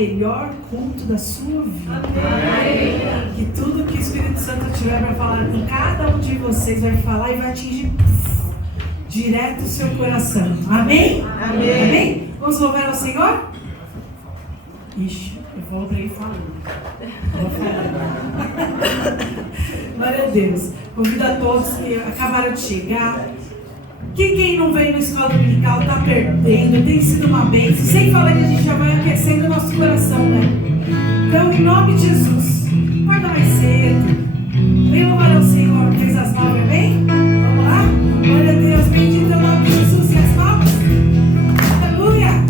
melhor culto da sua vida. Amém. Que tudo que o Espírito Santo tiver para falar com cada um de vocês vai falar e vai atingir direto o seu coração. Amém? Amém. Amém? Vamos louvar ao Senhor? Ixi, eu falo para ele falando. Glória a Deus. Convido a todos que acabaram de chegar. Que quem não vem na escola dominical está perdendo, tem sido uma bênção. Sem falar que a gente já vai aquecendo o nosso coração, né? Então, em nome de Jesus, acorda mais cedo. Vem louvar ao Senhor, fez as 9, amém? Vamos lá? Glória a Deus, bendito é o nome de Jesus. E as palmas? Aleluia!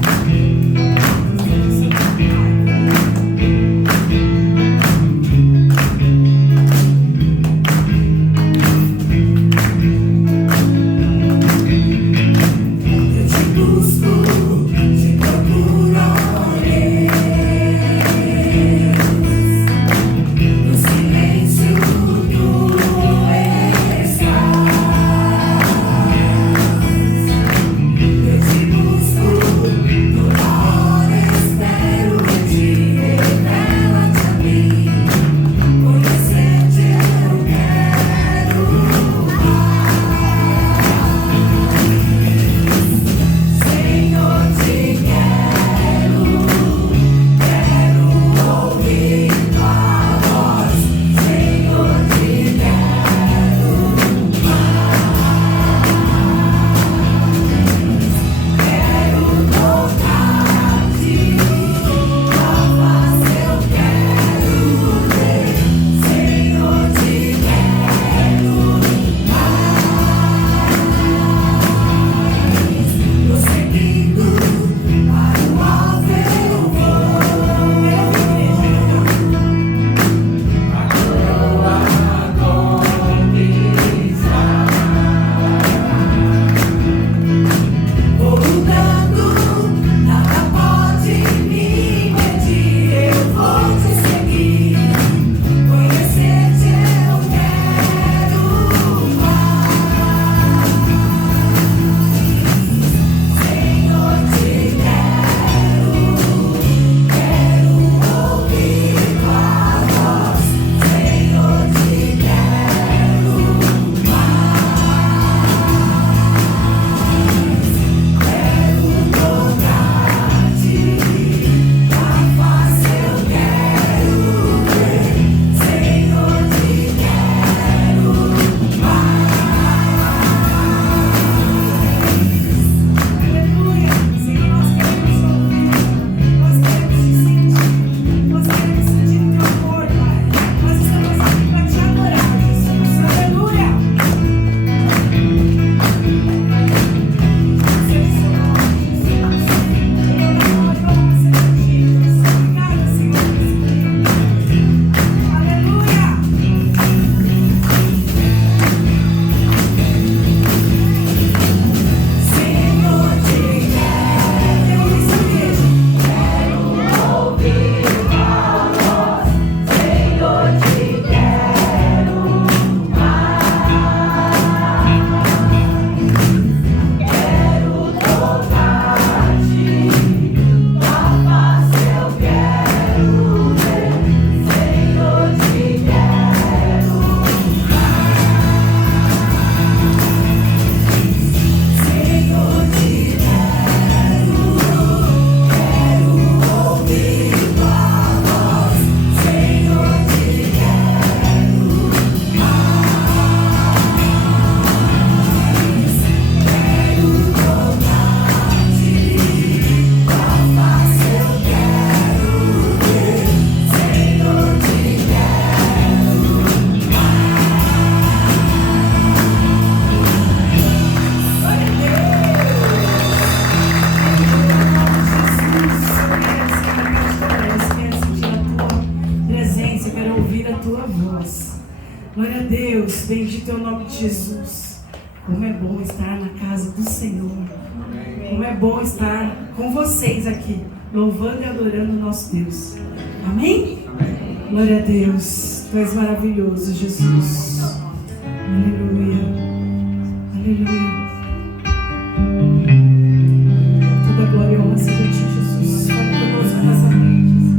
Glória a Deus, bendito é o nome de Jesus. Como é bom estar na casa do Senhor. Como é bom estar com vocês aqui, louvando e adorando o nosso Deus. Amém? Glória a Deus. Tu és maravilhoso, Jesus. Aleluia. Aleluia. Toda glória e honra seja a ti, Jesus. Fale conosco nessa noite.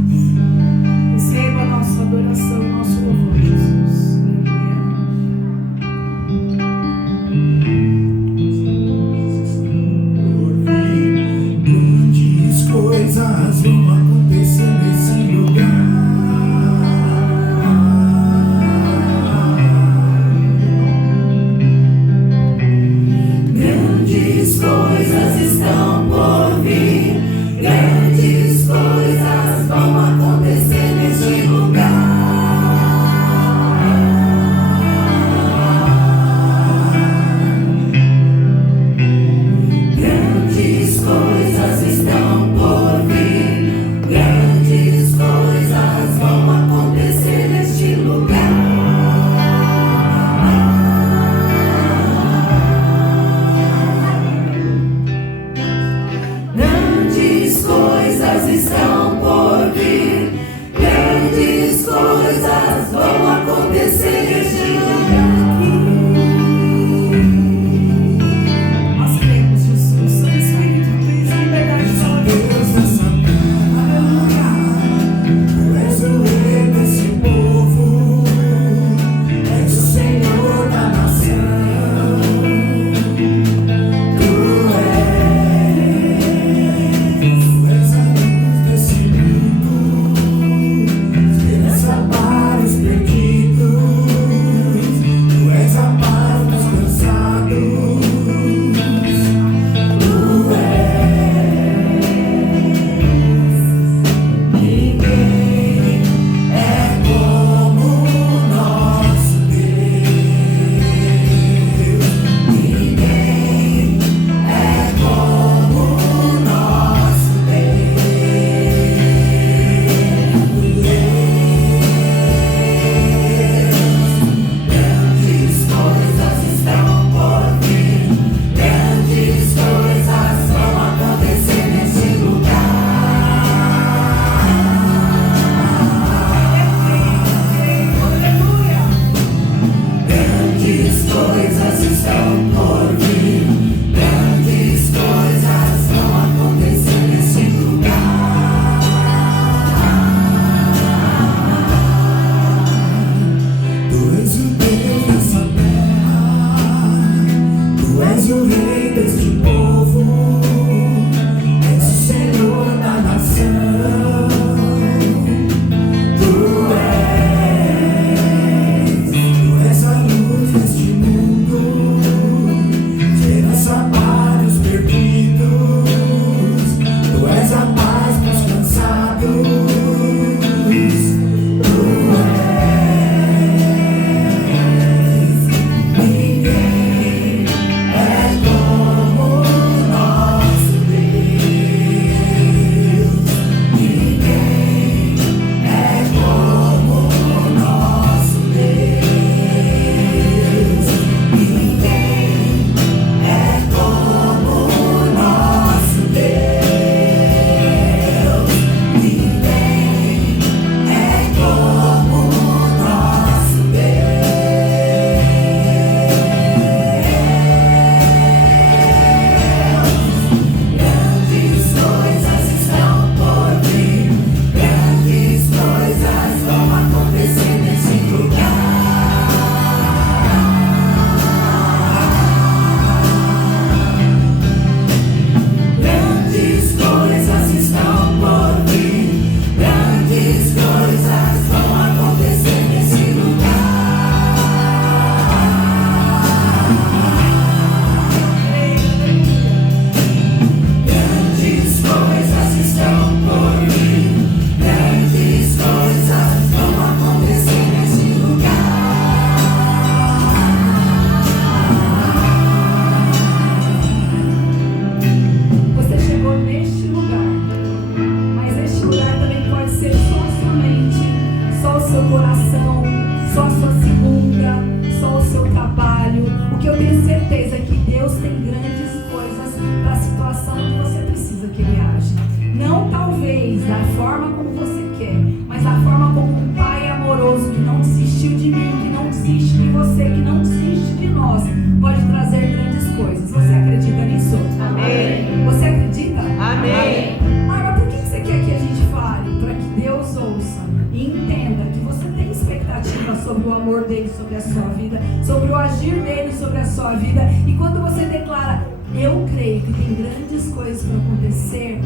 coração, só a sua segunda, só o seu trabalho. O que eu tenho certeza é que Deus tem grandes coisas para a situação que você precisa que Ele age. Não talvez da forma como você quer, mas da forma como um Pai amoroso que não desistiu de mim, que não desiste de você, que não desiste de nós, pode trazer grandes coisas. Você acredita nisso? Amém. Você acredita? Amém. Mas por que você quer que a gente fale? Para que Deus ouça e entenda que você tem expectativa sobre o amor dele sobre a sua vida, sobre o agir dele sobre a sua vida. E quando você declara, eu creio que tem grandes coisas para acontecer,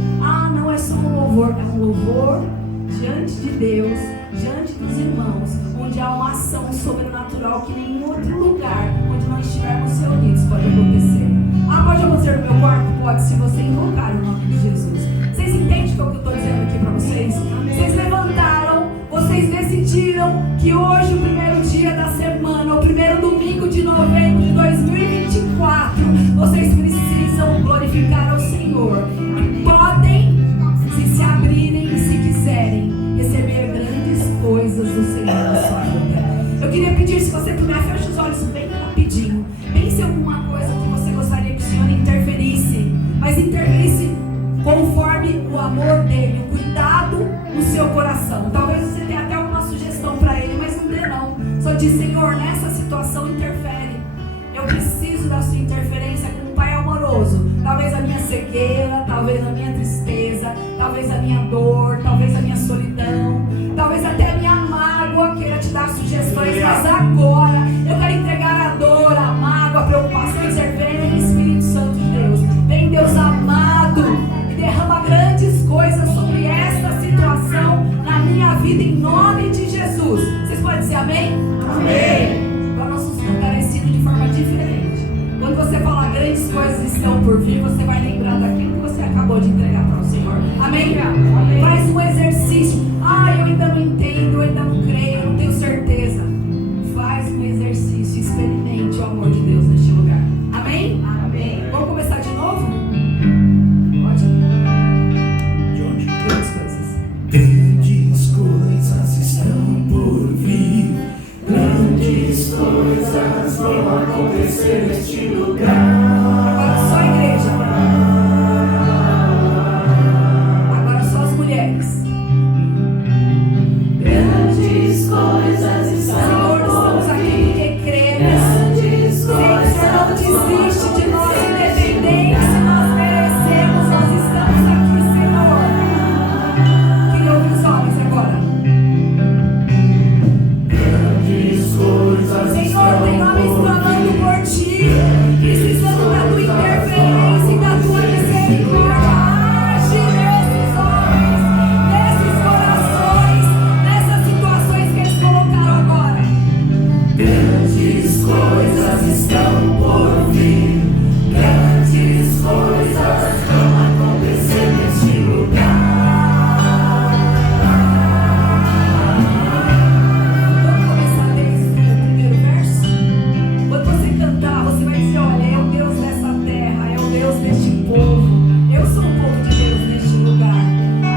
não é só um louvor, é um louvor diante de Deus, diante dos irmãos, onde há uma ação sobrenatural que nenhum outro lugar onde nós estivermos reunidos pode acontecer. Pode acontecer no meu quarto? Pode, se você invocar o nome de Jesus. Vocês entendem o que eu estou dizendo aqui para vocês? Vocês levantaram, vocês decidiram que hoje, o primeiro dia da semana, o primeiro domingo de novembro de 2024, vocês precisam glorificar ao Senhor. E podem, se abrirem e se quiserem, receber grandes coisas do Senhor na sua vida. Eu queria pedir, se você puder, feche os olhos bem rapidinho. Pense em alguma coisa que você gostaria que o Senhor interferisse, mas interferisse conforme o amor dele, o cuidado no seu coração. Talvez você tenha até uma sugestão para ele, mas não dê não. Só diz, Senhor, nessa situação interfere. Eu preciso da sua interferência como um Pai amoroso. Talvez a minha cegueira, talvez a minha tristeza, talvez a minha dor, talvez a minha solidão, talvez até a minha mágoa queira te dar sugestões, mas agora eu quero entregar a dor, a mágoa, a preocupação e dizer, vem Espírito Santo de Deus, vem Deus amado, e derrama grandes coisas sobre esta situação na minha vida, em nome de Jesus. Vocês podem dizer amém? Amém. Agora nós vamos cantar esse hino de forma diferente. Quando você falar grandes coisas estão por vir, você vai lembrar daquilo que você acabou de entregar para o Senhor. Amém? Amém. Faz um exercício. Eu ainda não entendo, eu ainda não creio, eu não tenho certeza. Faz um exercício, experimente o amor de Deus neste lugar. Amém? Amém. Vamos começar de novo? Pode? Grandes coisas. Grandes coisas estão por vir. Grandes coisas vão acontecer neste lugar. Agora só a igreja. Agora só as mulheres. Grandes coisas estão Senhor, estamos aqui porque cremos. Senhor, não desiste de nós, independente se nós merecemos, nós estamos aqui, Senhor. Queria ouvir os homens agora. Grandes coisas Senhor, tem homens clamando por Ti, precisando da Tua interferência e da Tua misericórdia. Age nesses homens, nesses corações, nessas situações que eles colocaram agora. Grandes coisas estão por vir. Grandes coisas vão acontecer neste lugar. Vamos começar desde o primeiro verso? Quando você cantar, você vai dizer, olha, é o Deus dessa terra, é o Deus deste povo. Eu sou o povo de Deus neste lugar.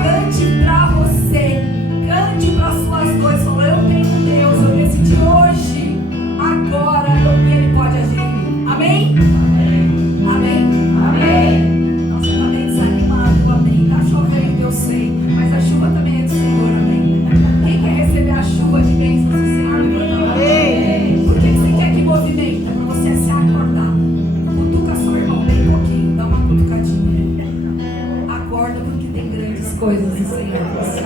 Cante pra você, cante para suas dores. Fala, eu tenho um Deus, eu decidi hoje, agora, que Ele pode agir em mim. Amém? Amém? Amém. Nossa, tá bem desanimado, amém. Tá chovendo, eu sei, mas a chuva também é do Senhor, amém. Quem quer receber a chuva de bênçãos do Senhor, levanta a mão. Por que você quer que movimenta? Para você se acordar. Cutuca seu irmão bem pouquinho, dá uma cutucadinha. Acorda porque tem grandes coisas do Senhor para você.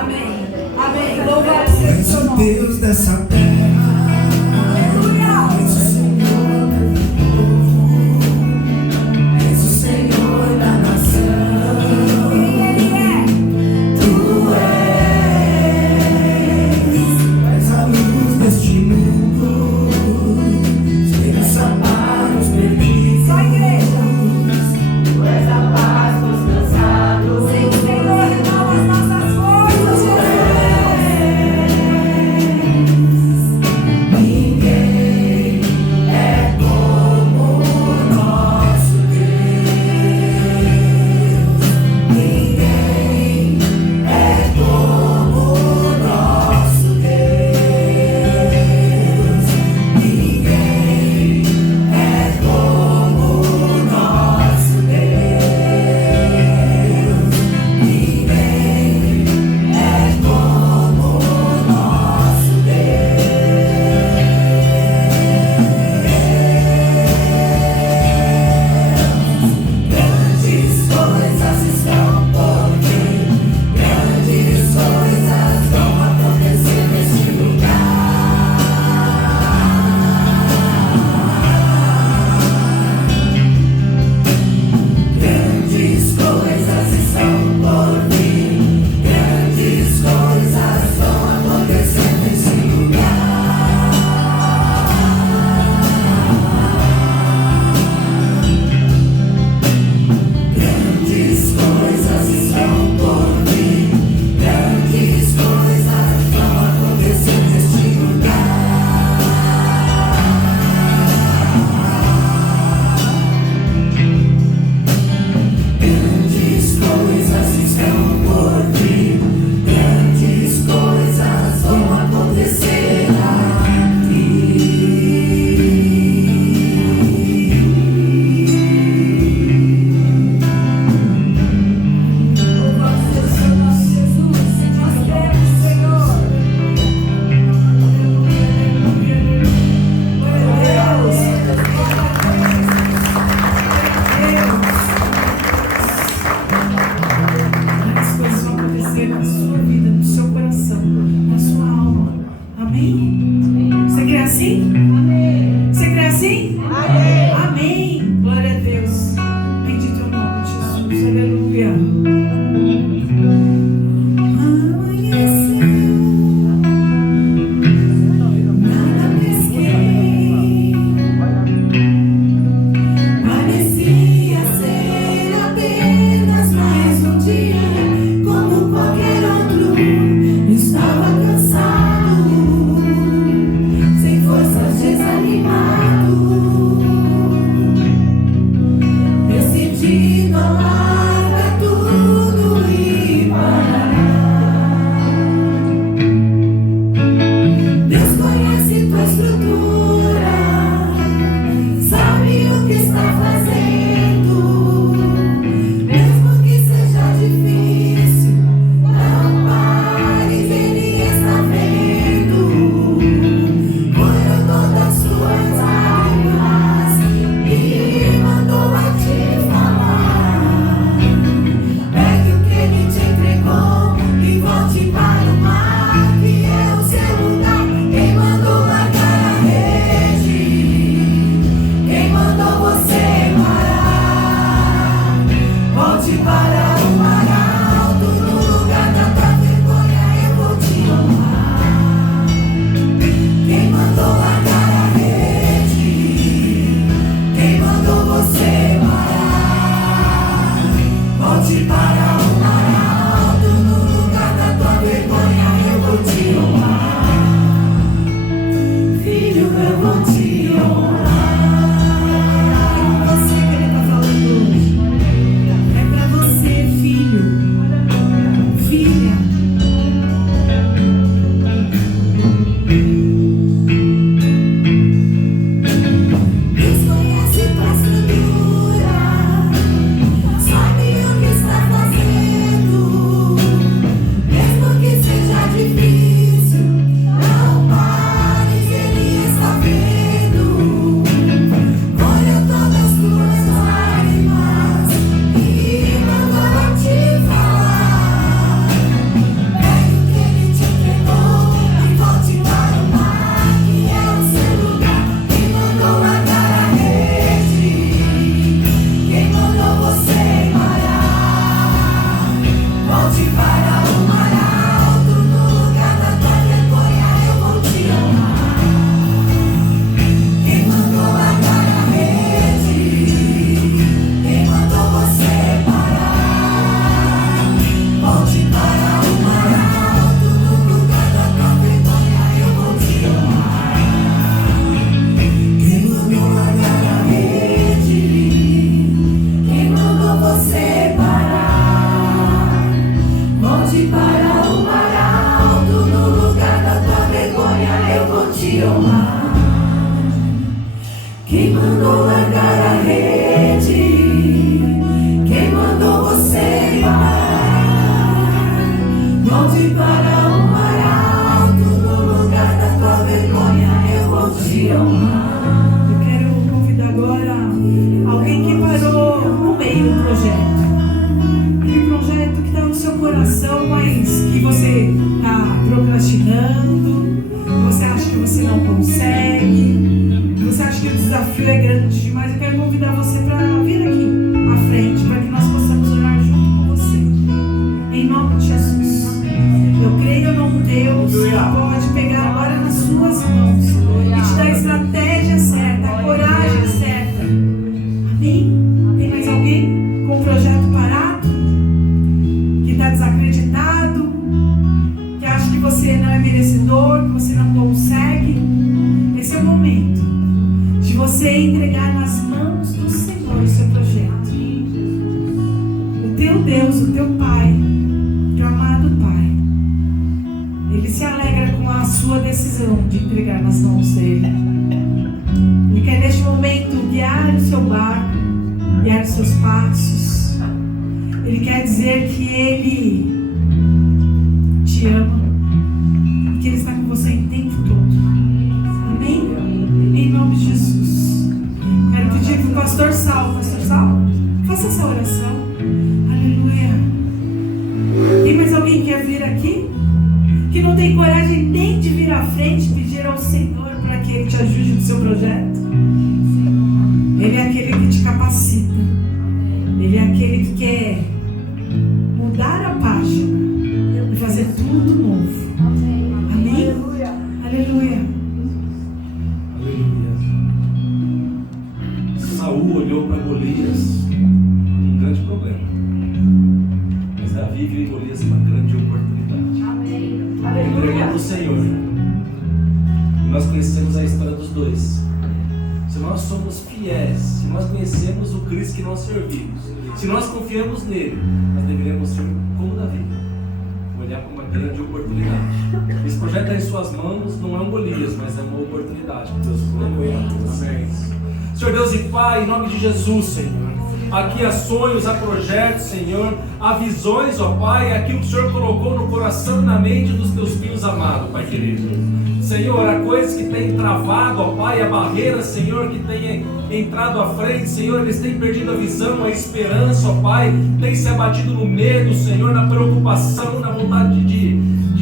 Amém. Amém. Louvado seja o És seu o nome. Deus dessa terra. Aleluia. És o Senhor do povo. És o Senhor da nação. Quem Ele é? Tu és a luz deste mundo, esperança para os perdidos. Só a igreja. Tu és a paz dos cansados. Sim, Senhor, renova as nossas forças, Jesus. estava cansado, sem forças, desanimado, decidido a largar tudo e parar. Deus conhece tua estrutura, sabe o que está fazendo, mesmo que seja difícil, não pares, Ele está vendo. Colheu todas as suas lágrimas e mandou a te falar. Pegue o que Ele te entregou e volte para o mar, que é o seu lugar. Quem mandou largar a rede? Quem mandou você parar? Volte para o mar alto, no lugar da tua vergonha eu vou te honrar. Quem mandou largar a rede? Quem mandou você parar? Volte para o mar alto, no lugar da tua vergonha eu vou te honrar. Filho, eu vou te honrar. É com você que Ele está falando hoje. É para você, filho, filha. Deus conhece tua estrutura, sabe o que está fazendo, mesmo que seja difícil, não pares, Ele está vendo. Colheu todas as tuas lágrimas e mandou a te falar. Pegue o que Ele te entregou e volte para o mar, que é o seu lugar. Quem mandou largar a rede? Quem mandou você parar? Volte para o mar alto, no lugar da tua vergonha eu vou te honrar. Quem mandou largar a rede? Quem mandou você parar? Volte para o mar alto, no lugar da tua vergonha eu vou te honrar. Quem mandou largar a rede? Quem mandou você parar? Volte para o mar alto, no lugar da tua vergonha eu vou te honrar. Quem mandou largar a rede? Quem mandou você parar? Volte para o mar alto, no lugar da tua vergonha eu vou te honrar. Eu quero convidar agora alguém que parou no meio do projeto. Aquele projeto que está no seu coração, mas que você está procrastinando, você acha que você não consegue, você acha que o desafio é grande demais. Eu quero convidar você para vir aqui à frente, para que nós possamos orar junto com você. Em nome de Jesus. Eu creio num Deus que pode pegar agora nas suas mãos e te dar a estratégia certa, a coragem certa. Amém? Tem mais alguém com o projeto parado? Que está desacreditado? Que acha que você não é merecedor? Que você não consegue? Esse é o momento de você entregar nas mãos do Senhor o seu projeto. O teu Deus, o teu Pai, teu amado Pai, Ele se alegra com a sua decisão de entregar nas mãos dele. Ele quer neste momento guiar o seu barco, guiar os seus passos. Ele quer dizer que Ele te ama, que Ele está com você em tempo todo. Amém? Em nome de Jesus. Quero pedir para o pastor Sal, faça essa oração. Aleluia. Tem mais alguém que quer vir aqui? Que não tem coragem nem de vir à frente e pedir ao Senhor para que Ele te ajude no seu projeto? Ele é aquele que te capacita. Ele é aquele que quer mudar a página e fazer tudo novo. Amém? Aleluia. Aleluia. Saul olhou para Golias com um grande problema, mas Davi viu em Golias uma grande oportunidade. entregou para o Senhor. E nós conhecemos a história dos dois. Se nós somos fiéis, se nós conhecemos o Cristo que nós servimos, se nós confiamos nele, nós deveremos ser como Davi, olhar para uma grande oportunidade. Esse projeto está em suas mãos, não é um Golias, mas é uma oportunidade que Deus colocou. Amém. Senhor Deus e Pai, em nome de Jesus, Senhor, aqui há sonhos, há projetos, Senhor, há visões, ó Pai, aquilo que o Senhor colocou no coração e na mente dos teus filhos amados, Pai querido. Senhor, há coisas que têm travado, ó Pai, a barreira, Senhor, que tem entrado à frente, Senhor, eles têm perdido a visão, a esperança, ó Pai, têm se abatido no medo, Senhor, na preocupação, na vontade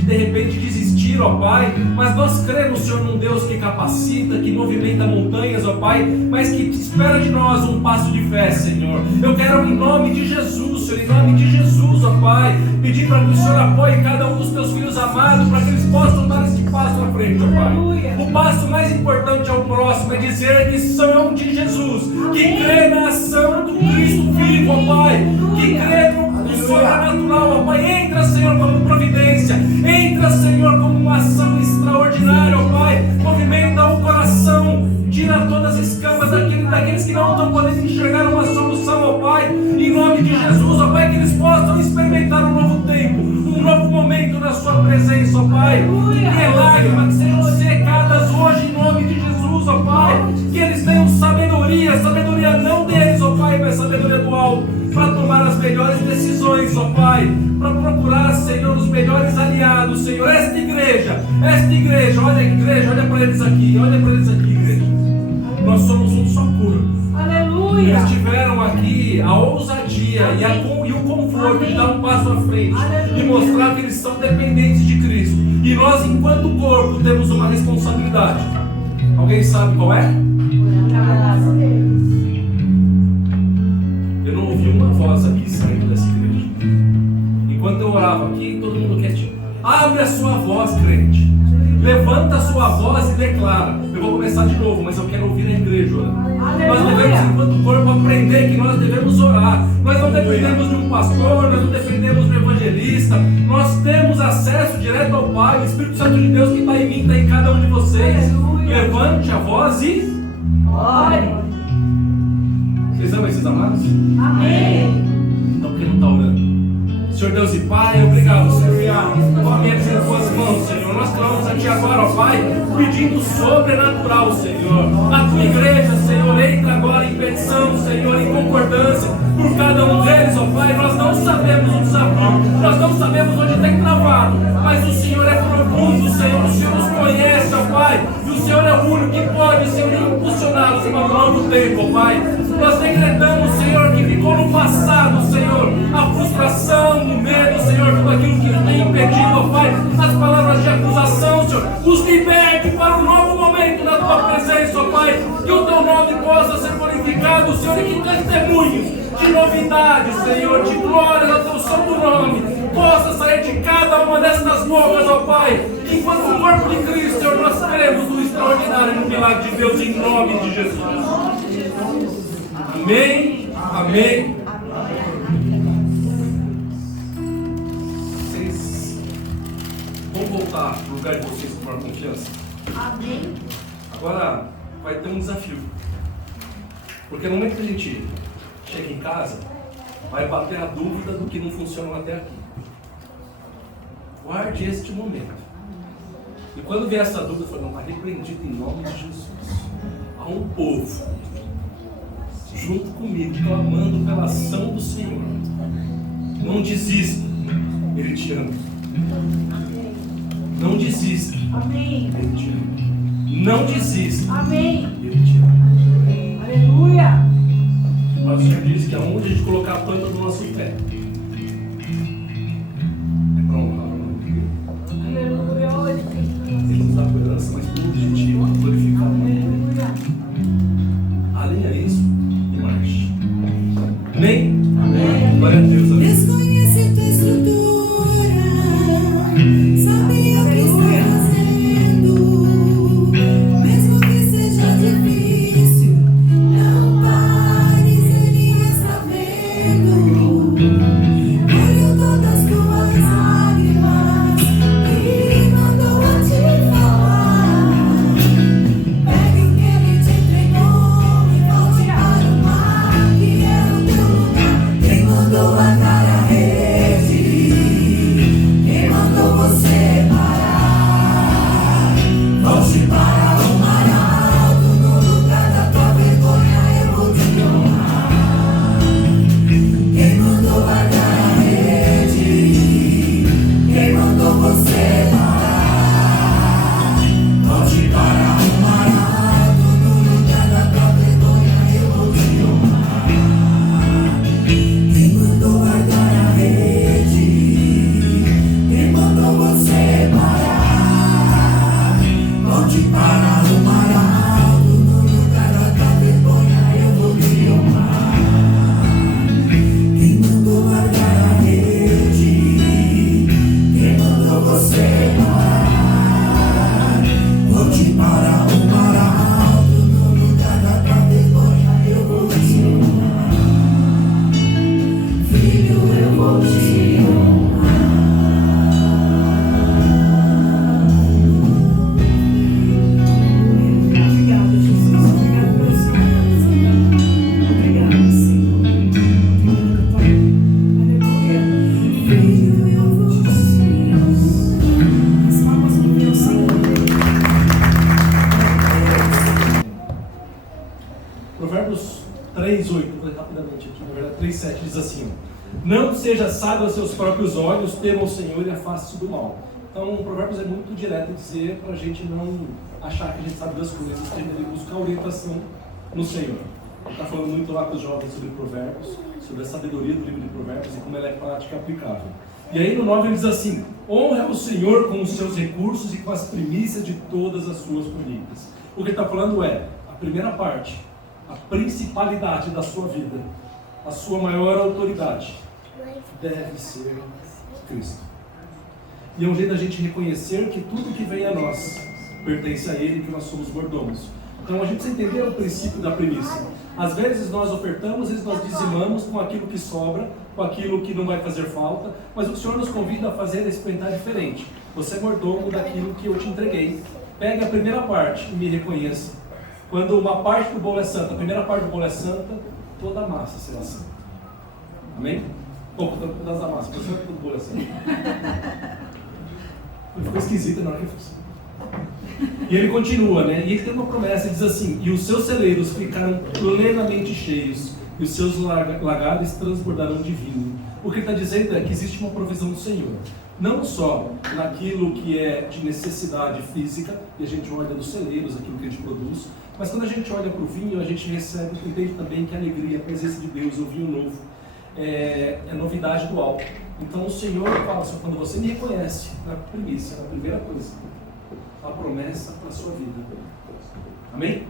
de repente desistir, ó Pai, mas nós cremos, Senhor, num Deus que capacita, que movimenta montanhas, ó Pai, mas que espera de nós um passo de fé, Senhor. Eu quero, em nome de Jesus, Senhor, em nome de Jesus, ó Pai, pedir para que o Senhor apoie cada um dos teus filhos amados, para que eles possam dar esse passo à frente, ó Pai. O passo mais importante ao próximo é dizer que são de Jesus, que crê na ação do Cristo vivo, ó Pai, que crê no sobrenatural, ó Pai. Entra, Senhor, como providência, entra, Senhor, como uma ação extraordinária, ó Pai. Movimenta o coração, tira todas as escamas daqueles que não estão podendo enxergar uma solução, ó Pai. Em nome de Jesus, ó Pai, que eles possam experimentar um novo tempo, um novo momento na sua presença, ó Pai. Que lágrimas que sejam secadas hoje, em nome de Jesus, ó Pai. Que eles tenham sabedoria não deles, ó Pai, mas sabedoria do alto, para tomar as melhores decisões, ó Pai, para procurar, Senhor, os melhores aliados, Senhor. Esta igreja, olha para eles aqui, igreja. Nós somos um só corpo. Aleluia. Eles tiveram aqui a ousadia e o conforto de dar um passo à frente, e mostrar que eles são dependentes de Cristo. E nós, enquanto corpo, temos uma responsabilidade. Alguém sabe qual é? Eu não ouvi uma voz aqui saindo dessa igreja. Enquanto eu orava aqui, todo mundo quietinho. Abre a sua voz, crente. Levanta a sua voz e declara. Eu vou começar de novo, mas eu quero ouvir a igreja orando. Nós devemos, enquanto corpo, aprender que nós devemos orar. Nós não dependemos de um pastor, nós não dependemos de um evangelista. Nós temos acesso direto ao Pai. O Espírito Santo de Deus que está em mim, está em cada um de vocês. Levante a voz e ore. Vocês amam esses amados? Amém. Então, por que não está orando? Senhor Deus e Pai, obrigado, Senhor. Tome eles em tuas mãos, Senhor. Nós clamamos a Ti agora, ó Pai, pedindo sobrenatural, Senhor. A Tua igreja, Senhor, entra agora em petição, Senhor, em concordância por cada um deles, ó Pai. Nós não sabemos o desafio, nós não sabemos onde tem travado, mas o Senhor é profundo, Senhor. O Senhor nos conhece, ó Pai, e o Senhor é o único que pode, Senhor, impulsioná-los para um novo tempo, ó Pai. Nós decretamos, Senhor, que ficou no passado, Senhor, a frustração, o medo, Senhor, tudo aquilo que nos tem impedido, ó Pai, as palavras de acusação, Senhor, os liberte para um novo momento na Tua presença, ó Pai, que o Teu nome possa ser glorificado, Senhor, e que testemunhos de novidade, Senhor, de glória ao Teu santo nome, possa sair de cada uma destas bocas, ó Pai, enquanto o corpo de Cristo, Senhor, nós cremos no extraordinário e no milagre de Deus, em nome de Jesus. Amém, amém. Vocês vão voltar para o lugar de vocês com maior confiança. Amém. Agora vai ter um desafio. Porque no momento que a gente chega em casa, vai bater a dúvida do que não funcionou até aqui. Guarde este momento. E quando vier essa dúvida, fala, não, vai repreendido em nome de Jesus. Há um povo junto comigo, clamando pela ação do Senhor. Não desista, Ele te ama. Não desista, Amém. Ele te ama. Não desista, Amém. Ele te ama. Aleluia. Mas o Senhor diz que aonde a gente colocar a planta do nosso pé é para honrar o nome dele. Aleluia. Ele nos dá esperança, mas com o objetivo de glorificar o nome dele. Alinha isso e marche. Amém? Amém. Glória a Deus. Amém. Desconhece tua estrutura, sabe o que está fazendo, mesmo que seja difícil, não pares, Ele está vendo. separar. Vou te parar o mar alto, no lugar da tua vergonha eu vou te honrar. Filho, eu vou te honrar. Obrigada, Jesus. Obrigada pelo Senhor. Obrigada, Senhor. Obrigada, Pai. Aleluia. Filho, eu vou te honrar. As palmas do meu Senhor. Provérbios 3:8, vou ler rapidamente aqui, na verdade 3:7 diz assim: não seja sábio aos seus próprios olhos, tema o Senhor e afaste-se do mal. Então, o Provérbios é muito direto em dizer para a gente não achar que a gente sabe das coisas, que a gente deve buscar orientação no Senhor. Ele está falando muito lá com os jovens sobre Provérbios, sobre a sabedoria do livro de Provérbios e como ela é prática e aplicável. E aí no 9 ele diz assim: honra o Senhor com os seus recursos e com as primícias de todas as suas colheitas. O que ele está falando é, a primeira parte, a principalidade da sua vida, a sua maior autoridade, deve ser Cristo. E é um jeito da gente reconhecer que tudo que vem a nós pertence a Ele, que nós somos mordomos. Então a gente precisa entender o princípio da primícia. Às vezes nós ofertamos, às vezes nós dizimamos com aquilo que sobra, com aquilo que não vai fazer falta, mas o Senhor nos convida a fazer, a experimentar diferente. Você é mordomo daquilo que eu te entreguei. Pegue a primeira parte e me reconheça. Quando uma parte do bolo é santa, a primeira parte do bolo é santa, toda a massa será santa. Amém? Pouco pedaço da massa, porque todo bolo é santa. Ficou esquisito na hora que eu fiz. E ele continua, né? E ele tem uma promessa, ele diz assim: e os seus celeiros ficaram plenamente cheios, e os seus lagares transbordarão de vinho. O que ele está dizendo é que existe uma provisão do Senhor. Não só naquilo que é de necessidade física, e a gente olha nos celeiros, aquilo que a gente produz, mas quando a gente olha para o vinho, a gente recebe, entende também que a alegria, a presença de Deus, o vinho novo, é novidade do alto. Então o Senhor fala assim: quando você me reconhece, na primícia, na primeira coisa, a promessa para a sua vida. Amém?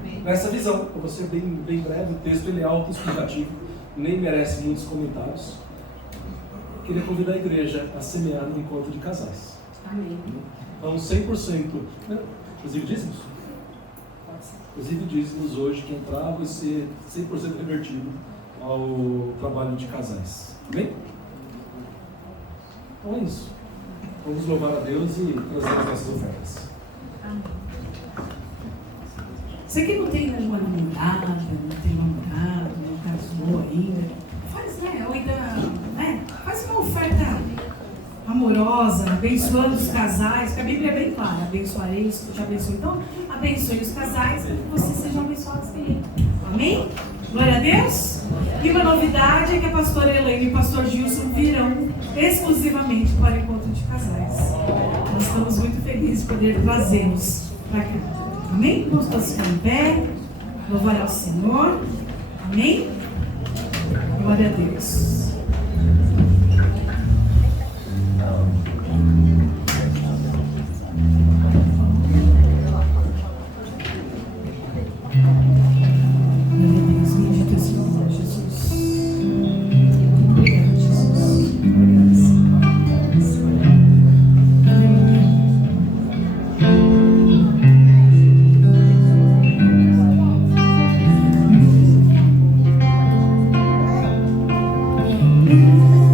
Amém. Nessa visão, para você bem breve, o texto ele é autoexplicativo, nem merece muitos comentários. Queria convidar a igreja a semear no encontro de casais. Amém. Então 100%, né? Inclusive dízimos? Inclusive dízimos hoje, que entrar vai ser 100% revertido ao trabalho de casais. Amém? Então é isso. Vamos louvar a Deus e trazer as nossas ofertas. Amém. Você que não tem uma namorada, não tem namorado, não casou ainda, faz, né? Ou ainda, né? Faz uma oferta amorosa, abençoando os casais, porque a Bíblia é bem clara: abençoarei, te abençoe. Então, abençoe os casais para que vocês sejam abençoados também. Amém? Glória a Deus. E uma novidade é que a pastora Helena e o pastor Gilson virão exclusivamente para o encontro de casais. Nós estamos muito felizes de poder trazê-los para cá. Amém? Vamos todos ficar em pé, louvar ao Senhor. Amém? Glória a Deus.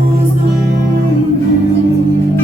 Luz do mundo,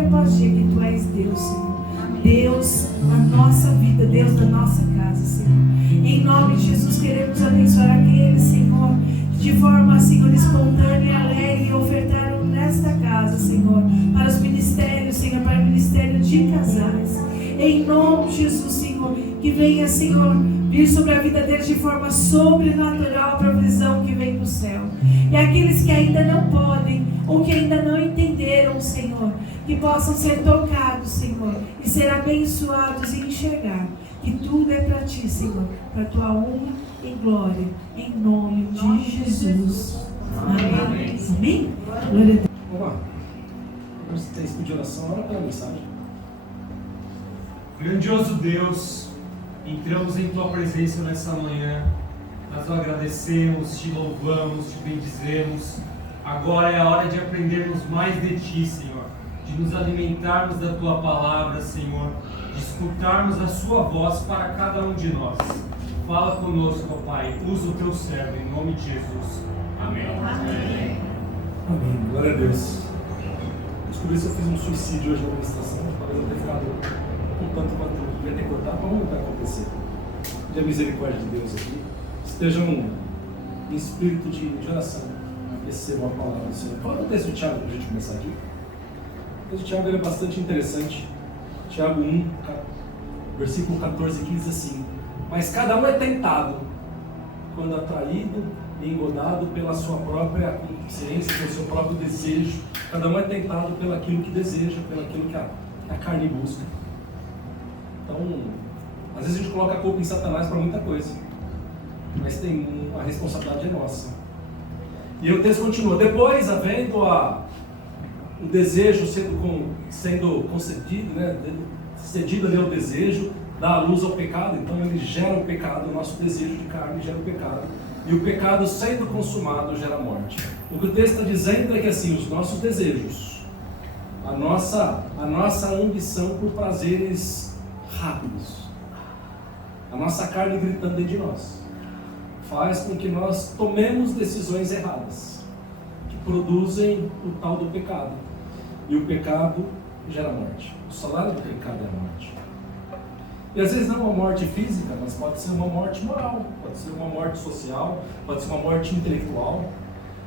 dia após dia que Tu és Deus, Senhor. Deus na nossa vida, Deus da nossa casa, Senhor. Em nome de Jesus, queremos abençoar aqueles, Senhor, que de forma, Senhor, espontânea e alegre ofertaram nesta casa, Senhor, para os ministérios, Senhor, para o ministério de casais. Em nome de Jesus, Senhor, que venha, Senhor, vir sobre a vida deles de forma sobrenatural a provisão que vem do céu. E aqueles que ainda não podem, ou que ainda não entenderam, Senhor, que possam ser tocados, Senhor, e ser abençoados e enxergar que tudo é para Ti, Senhor, para Tua honra e glória, em nome de Jesus. Amém. Amém? Glória a Deus. Vamos lá. Vamos ter esse de oração, ora pela mensagem. Grandioso Deus, entramos em Tua presença nessa manhã, nós o agradecemos, Te louvamos, Te bendizemos. Agora é a hora de aprendermos mais de Ti, Senhor, de nos alimentarmos da Tua palavra, Senhor, de escutarmos a Sua voz para cada um de nós. Fala conosco, ó Pai, usa o Teu servo, em nome de Jesus. Amém. Amém. Glória a Deus. Descobri se eu fiz um suicídio hoje na administração, talvez eu tenha ficado um tanto quanto devia ter cortado, mas não vai acontecer. Pedir a misericórdia de Deus aqui. Estejam em espírito de oração. Recebam a palavra do Senhor. Fala o texto de Tiago para a gente começar aqui. O texto de Tiago é bastante interessante. Tiago 1, versículo 14, 15 assim: mas cada um é tentado quando atraído e engodado pela sua própria consciência, pelo seu próprio desejo. Cada um é tentado pelo aquilo que deseja, pelo aquilo que a carne busca. Então, às vezes a gente coloca a culpa em Satanás para muita coisa, mas a responsabilidade é nossa. E o texto continua: depois, havendo o desejo sendo concedido, né, cedido ali ao desejo, dá a luz ao pecado. Então ele gera o pecado, o nosso desejo de carne gera o pecado, e o pecado sendo consumado gera a morte. O que o texto está dizendo é que assim, os nossos desejos, a nossa ambição por prazeres rápidos, a nossa carne gritando dentro de nós, faz com que nós tomemos decisões erradas, que produzem o tal do pecado. E o pecado gera morte. O salário do pecado é a morte. E às vezes não uma morte física, mas pode ser uma morte moral, pode ser uma morte social, pode ser uma morte intelectual.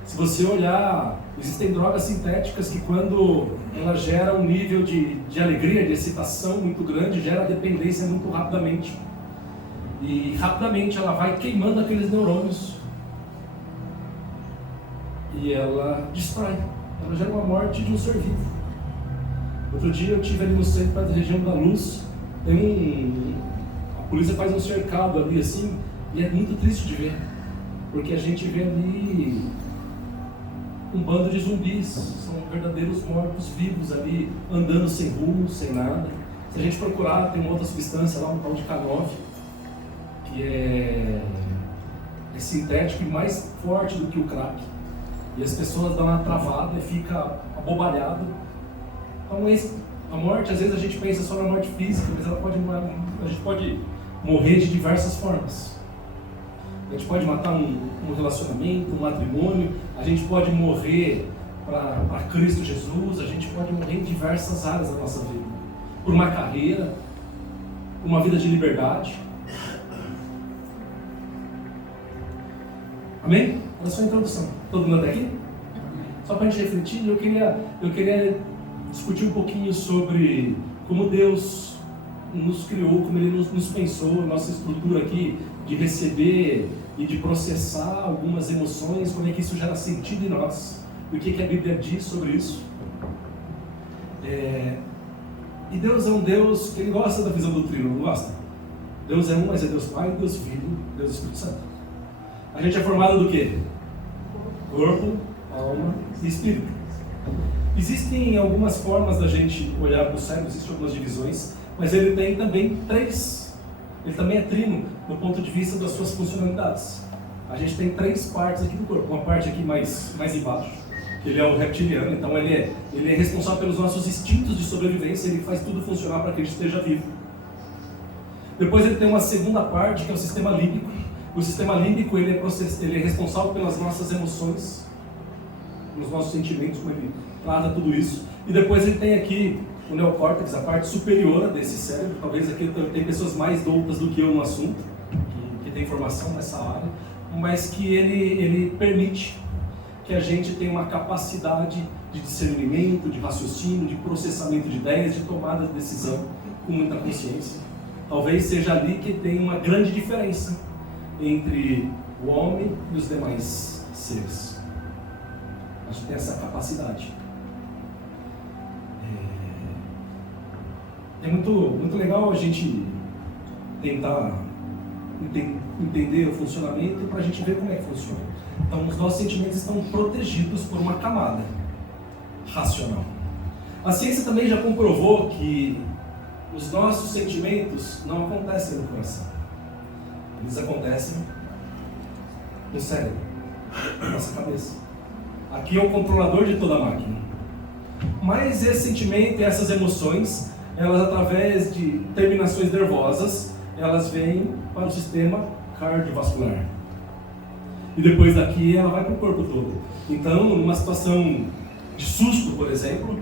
Se você olhar, existem drogas sintéticas que quando ela gera um nível de alegria, de excitação muito grande, gera dependência muito rapidamente. E rapidamente ela vai queimando aqueles neurônios. E ela destrói. Ela gera uma morte de um ser vivo. Outro dia eu estive ali no centro, perto da região da Luz. A polícia faz um cercado ali assim, e é muito triste de ver, porque a gente vê ali um bando de zumbis, são verdadeiros mortos-vivos ali, andando sem rumo, sem nada. Se a gente procurar, tem uma outra substância lá, um tal de K9, que é sintético e mais forte do que o crack. E as pessoas dão uma travada e fica abobalhado. Então a morte, às vezes a gente pensa só na morte física, mas a gente pode morrer de diversas formas. A gente pode matar um relacionamento, um matrimônio, a gente pode morrer para Cristo Jesus, a gente pode morrer em diversas áreas da nossa vida. Por uma carreira, por uma vida de liberdade. Amém? Essa é a sua introdução. Todo mundo até aqui? Só para a gente refletir, eu queria discutir um pouquinho sobre como Deus nos criou, como Ele nos pensou, a nossa estrutura aqui de receber e de processar algumas emoções, como é que isso gera sentido em nós, o que a Bíblia diz sobre isso. E Deus é um Deus que Ele gosta da visão do trino, não gosta? Deus é um, mas é Deus Pai, Deus Filho, Deus Espírito Santo. A gente é formado do quê? Corpo, alma e espírito. Existem algumas formas da gente olhar para o cérebro, existem algumas divisões, mas ele tem também ele também é trino do ponto de vista das suas funcionalidades. A gente tem 3 partes aqui do corpo, uma parte aqui mais embaixo, que ele é o reptiliano, então ele é responsável pelos nossos instintos de sobrevivência, ele faz tudo funcionar para que a gente esteja vivo. Depois ele tem uma segunda parte, que é o sistema límbico. O sistema límbico ele é responsável pelas nossas emoções, pelos nossos sentimentos, como ele trata tudo isso. E depois ele tem aqui o neocórtex, a parte superior desse cérebro. Talvez aqui tem pessoas mais doutas do que eu no assunto, que tem formação nessa área, mas que ele permite que a gente tenha uma capacidade de discernimento, de raciocínio, de processamento de ideias, de tomada de decisão com muita consciência. Talvez seja ali que tem uma grande diferença entre o homem e os demais seres. A gente tem essa capacidade. É muito legal a gente tentar entender o funcionamento para a gente ver como é que funciona. Então, os nossos sentimentos estão protegidos por uma camada racional. A ciência também já comprovou que os nossos sentimentos não acontecem no coração. Eles acontecem no cérebro, na nossa cabeça. Aqui é o controlador de toda a máquina. Mas esse sentimento e essas emoções, elas através de terminações nervosas, elas vêm para o sistema cardiovascular. E depois daqui ela vai para o corpo todo. Então, numa situação de susto, por exemplo,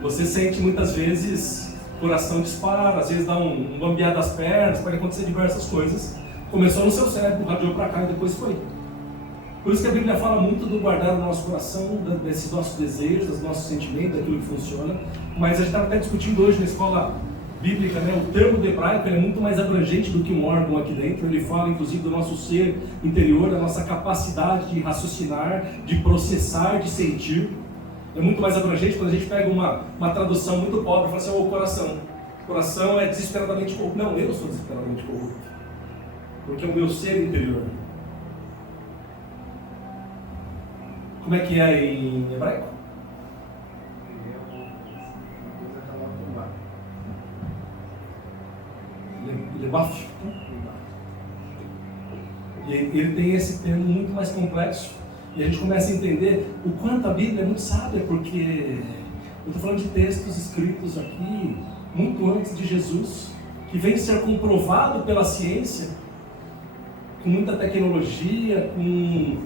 você sente muitas vezes o coração dispara, às vezes dá um bambear das pernas, pode acontecer diversas coisas. Começou no seu cérebro, radiou para cá e depois foi. Por isso que a Bíblia fala muito do guardar no nosso coração, desses nossos desejos, dos nossos sentimentos, daquilo que funciona. Mas a gente estava até discutindo hoje na escola bíblica, né? O termo do hebraico é muito mais abrangente do que um órgão aqui dentro. Ele fala inclusive do nosso ser interior, da nossa capacidade de raciocinar, de processar, de sentir. É muito mais abrangente quando a gente pega uma tradução muito pobre e fala assim, o coração. O coração é desesperadamente corrupto. Não, eu sou desesperadamente corrupto. Porque é o meu ser interior. Como é que é em hebraico? Lebaf. E ele tem esse termo muito mais complexo. E a gente começa a entender o quanto a Bíblia é muito sábia, porque eu estou falando de textos escritos aqui muito antes de Jesus, que vem ser comprovado pela ciência, com muita tecnologia, com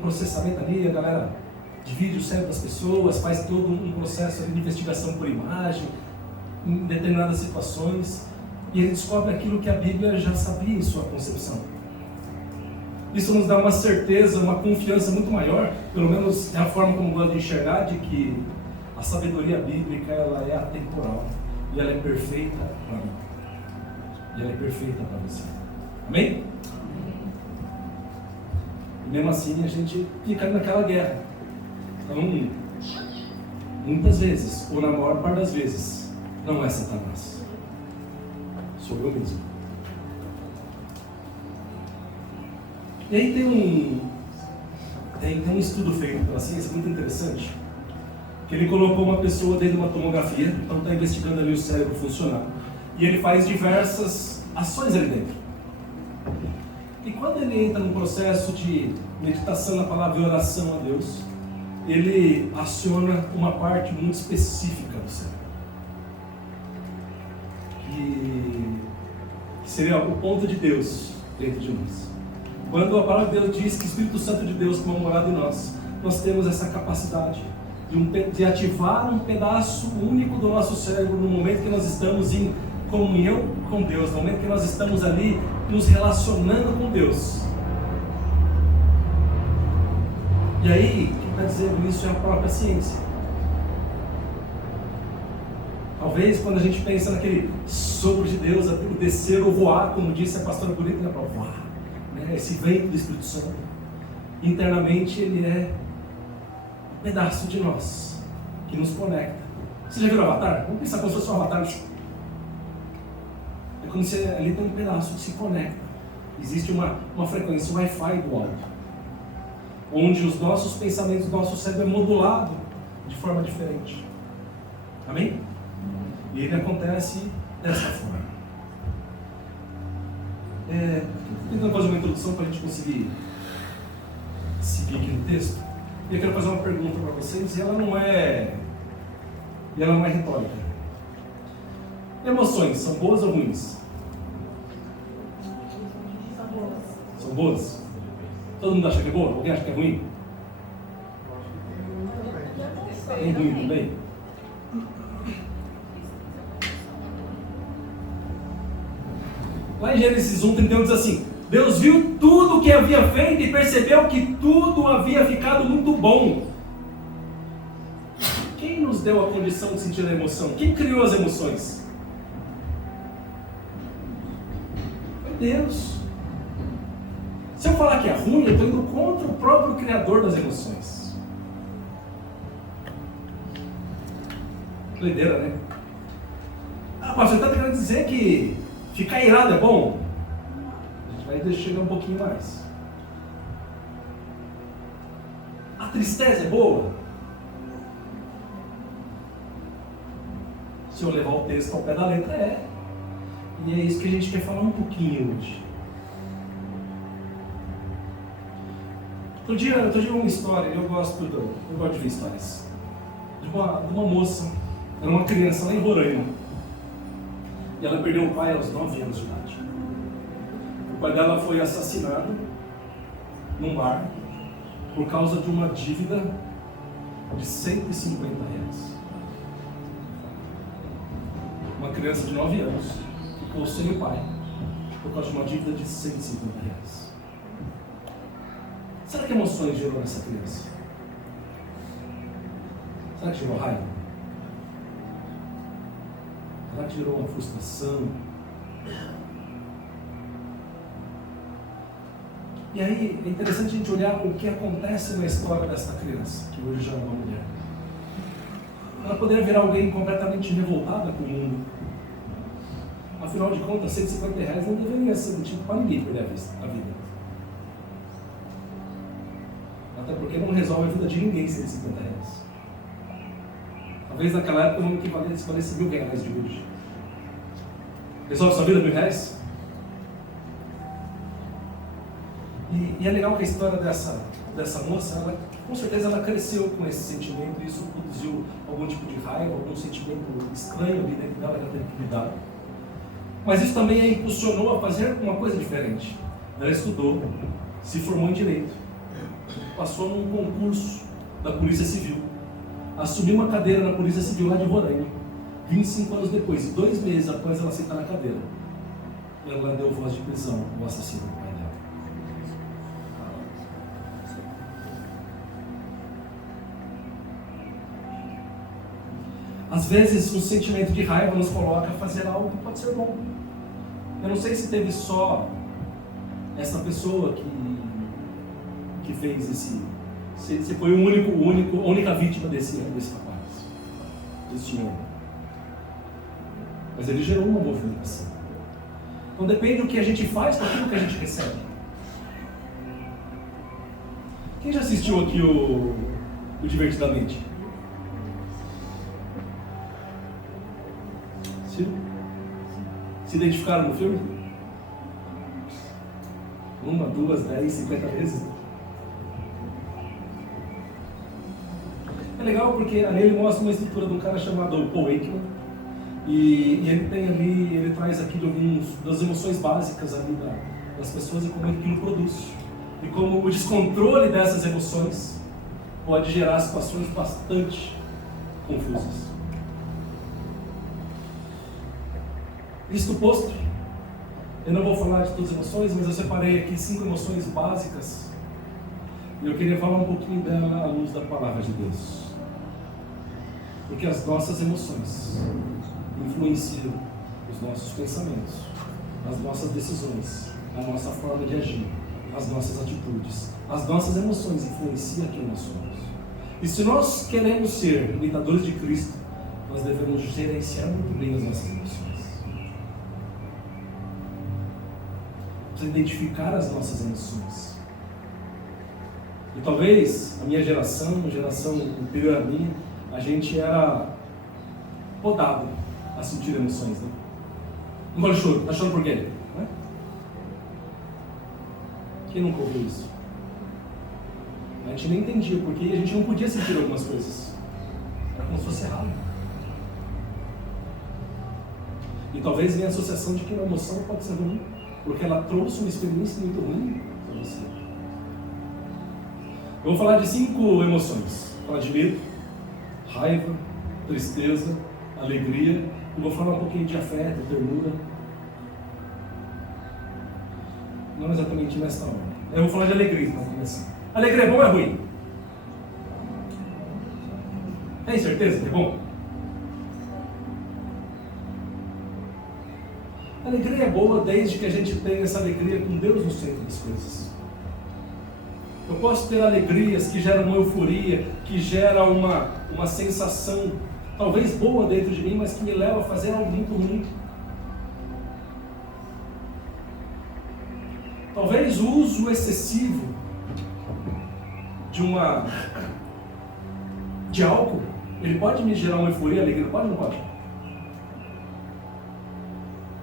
processamento ali, a galera divide o cérebro das pessoas, faz todo um processo de investigação por imagem, em determinadas situações, e ele descobre aquilo que a Bíblia já sabia em sua concepção. Isso nos dá uma certeza, uma confiança muito maior, pelo menos é a forma como eu gosto de enxergar, de que a sabedoria bíblica ela é atemporal e ela é perfeita para mim. E ela é perfeita para você. Amém? E mesmo assim a gente fica naquela guerra. Então, muitas vezes, ou na maior parte das vezes, não é Satanás. Sou eu mesmo. E aí tem um estudo feito pela ciência muito interessante, que ele colocou uma pessoa dentro de uma tomografia, então está investigando ali o cérebro funcionar, e ele faz diversas ações ali dentro. E quando ele entra no processo de meditação na palavra e oração a Deus, ele aciona uma parte muito específica do cérebro, que seria o ponto de Deus dentro de nós. Quando a palavra de Deus diz que o Espírito Santo de Deus como morado em nós, nós temos essa capacidade de ativar um pedaço único do nosso cérebro no momento que nós estamos em comunhão com Deus, no momento que nós estamos ali nos relacionando com Deus. E aí, quem está dizendo isso é a própria ciência. Talvez quando a gente pensa naquele sopro de Deus, o descer ou voar, como disse a pastora Bonita, para voar. Esse vento do Espírito Santo, internamente ele é um pedaço de nós, que nos conecta. Você já viu o Avatar? Vamos pensar como se fosse um Avatar. É como se ali tem um pedaço que se conecta. Existe uma frequência, um Wi-Fi do alto, onde os nossos pensamentos, o nosso cérebro é modulado de forma diferente. Amém? E ele acontece dessa forma. Tentando fazer uma introdução para a gente conseguir seguir aqui no texto. E eu quero fazer uma pergunta para vocês, e ela não é retórica. Emoções são boas ou ruins? São boas. Todo mundo acha que é boa? Alguém acha que é ruim? Tem ruim também? Lá em Gênesis 1:31 diz assim: Deus viu tudo o que havia feito e percebeu que tudo havia ficado muito bom. Quem nos deu a condição de sentir a emoção? Quem criou as emoções? Foi Deus. Se eu falar que é ruim, eu estou indo contra o próprio Criador das emoções. Doideira, né? Ah, pastor, você está querendo dizer que ficar irado é bom? A gente vai chegar um pouquinho mais. A tristeza é boa? Se eu levar o texto ao pé da letra, é. E é isso que a gente quer falar um pouquinho hoje. Outro dia uma história, eu gosto de ver histórias. De uma moça, era uma criança lá em Roraima. E ela perdeu o pai aos 9 anos de idade. O pai dela foi assassinado num bar por causa de uma dívida de R$150. Uma criança de 9 anos ficou sem o pai por causa de uma dívida de R$150. Será que emoções gerou nessa criança? Será que gerou raiva? Será que gerou uma frustração? E aí é interessante a gente olhar o que acontece na história dessa criança, que hoje já é uma mulher. Ela poderia virar alguém completamente revoltada com o mundo. Afinal de contas, R$150 não deveria ser motivo para ninguém perder a vida. Até porque não resolve a vida de ninguém R$150. Talvez naquela época não equivalesse R$1.000 de hoje. Resolve sua vida R$1.000? E é legal que a história dessa moça, ela, com certeza ela cresceu com esse sentimento, e isso produziu algum tipo de raiva, algum sentimento estranho ali dentro dela que ela teve que lidar. Mas isso também a impulsionou a fazer uma coisa diferente. Ela estudou, se formou em Direito, passou num concurso da Polícia Civil, assumiu uma cadeira na Polícia Civil lá de Roraima, 25 anos depois, e 2 meses após ela sentar na cadeira, ela deu voz de prisão ao assassino do pai dela. Às vezes, um sentimento de raiva nos coloca a fazer algo que pode ser bom. Eu não sei se teve só essa pessoa que fez esse... Se foi a única vítima desse rapaz, desse homem. Mas ele gerou uma movimentação. Então depende do que a gente faz com aquilo que a gente recebe. Quem já assistiu aqui o Divertidamente? Se identificaram no filme? 1, 2, 10, 50 vezes? É legal porque ali ele mostra uma estrutura de um cara chamado Paul Ekman, e ele tem ali, ele traz aqui das emoções básicas ali das pessoas e como aquilo produz. E como o descontrole dessas emoções pode gerar situações bastante confusas. Isto posto, eu não vou falar de todas as emoções, mas eu separei aqui 5 emoções básicas e eu queria falar um pouquinho dela à luz da palavra de Deus. Porque as nossas emoções influenciam os nossos pensamentos, as nossas decisões, a nossa forma de agir, as nossas atitudes. As nossas emoções influenciam quem nós somos. E se nós queremos ser imitadores de Cristo, nós devemos gerenciar muito bem as nossas emoções. Identificar as nossas emoções. E talvez a minha geração anterior a minha, a gente era podado a sentir emoções, né? Não vale choro, tá chorando por quê? Né? Quem nunca ouviu isso? A gente nem entendia porque a gente não podia sentir algumas coisas. Era como se fosse errado. E talvez venha a associação de que uma emoção pode ser ruim, porque ela trouxe uma experiência muito ruim para você. Eu vou falar de 5 emoções. Vou falar de medo, raiva, tristeza, alegria. Eu vou falar um pouquinho de afeto, ternura. Não exatamente nessa hora. Eu vou falar de alegria para começar. Alegria é bom ou é ruim? Tem certeza que é bom? A alegria é boa desde que a gente tenha essa alegria com Deus no centro das coisas. Eu posso ter alegrias que geram uma euforia, que geram uma sensação talvez boa dentro de mim, mas que me leva a fazer algo muito ruim. Talvez o uso excessivo de álcool, ele pode me gerar uma euforia, alegria, pode ou não pode?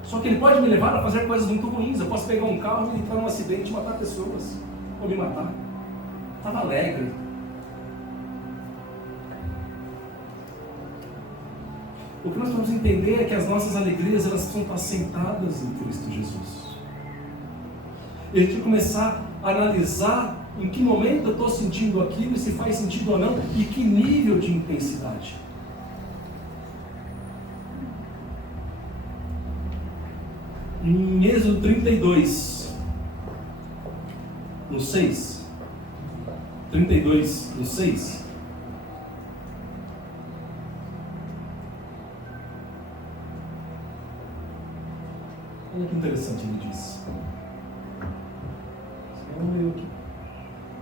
Só que ele pode me levar a fazer coisas muito ruins. Eu posso pegar um carro e entrar num acidente e matar pessoas, ou me matar. Estava alegre. O que nós vamos entender é que as nossas alegrias, elas precisam estar sentadas em Cristo Jesus. E a gente começar a analisar em que momento eu estou sentindo aquilo, e se faz sentido ou não, e que nível de intensidade. Em Êxodo 32, no 6, 32, no 6, olha que interessante ele diz. Vamos ler aqui.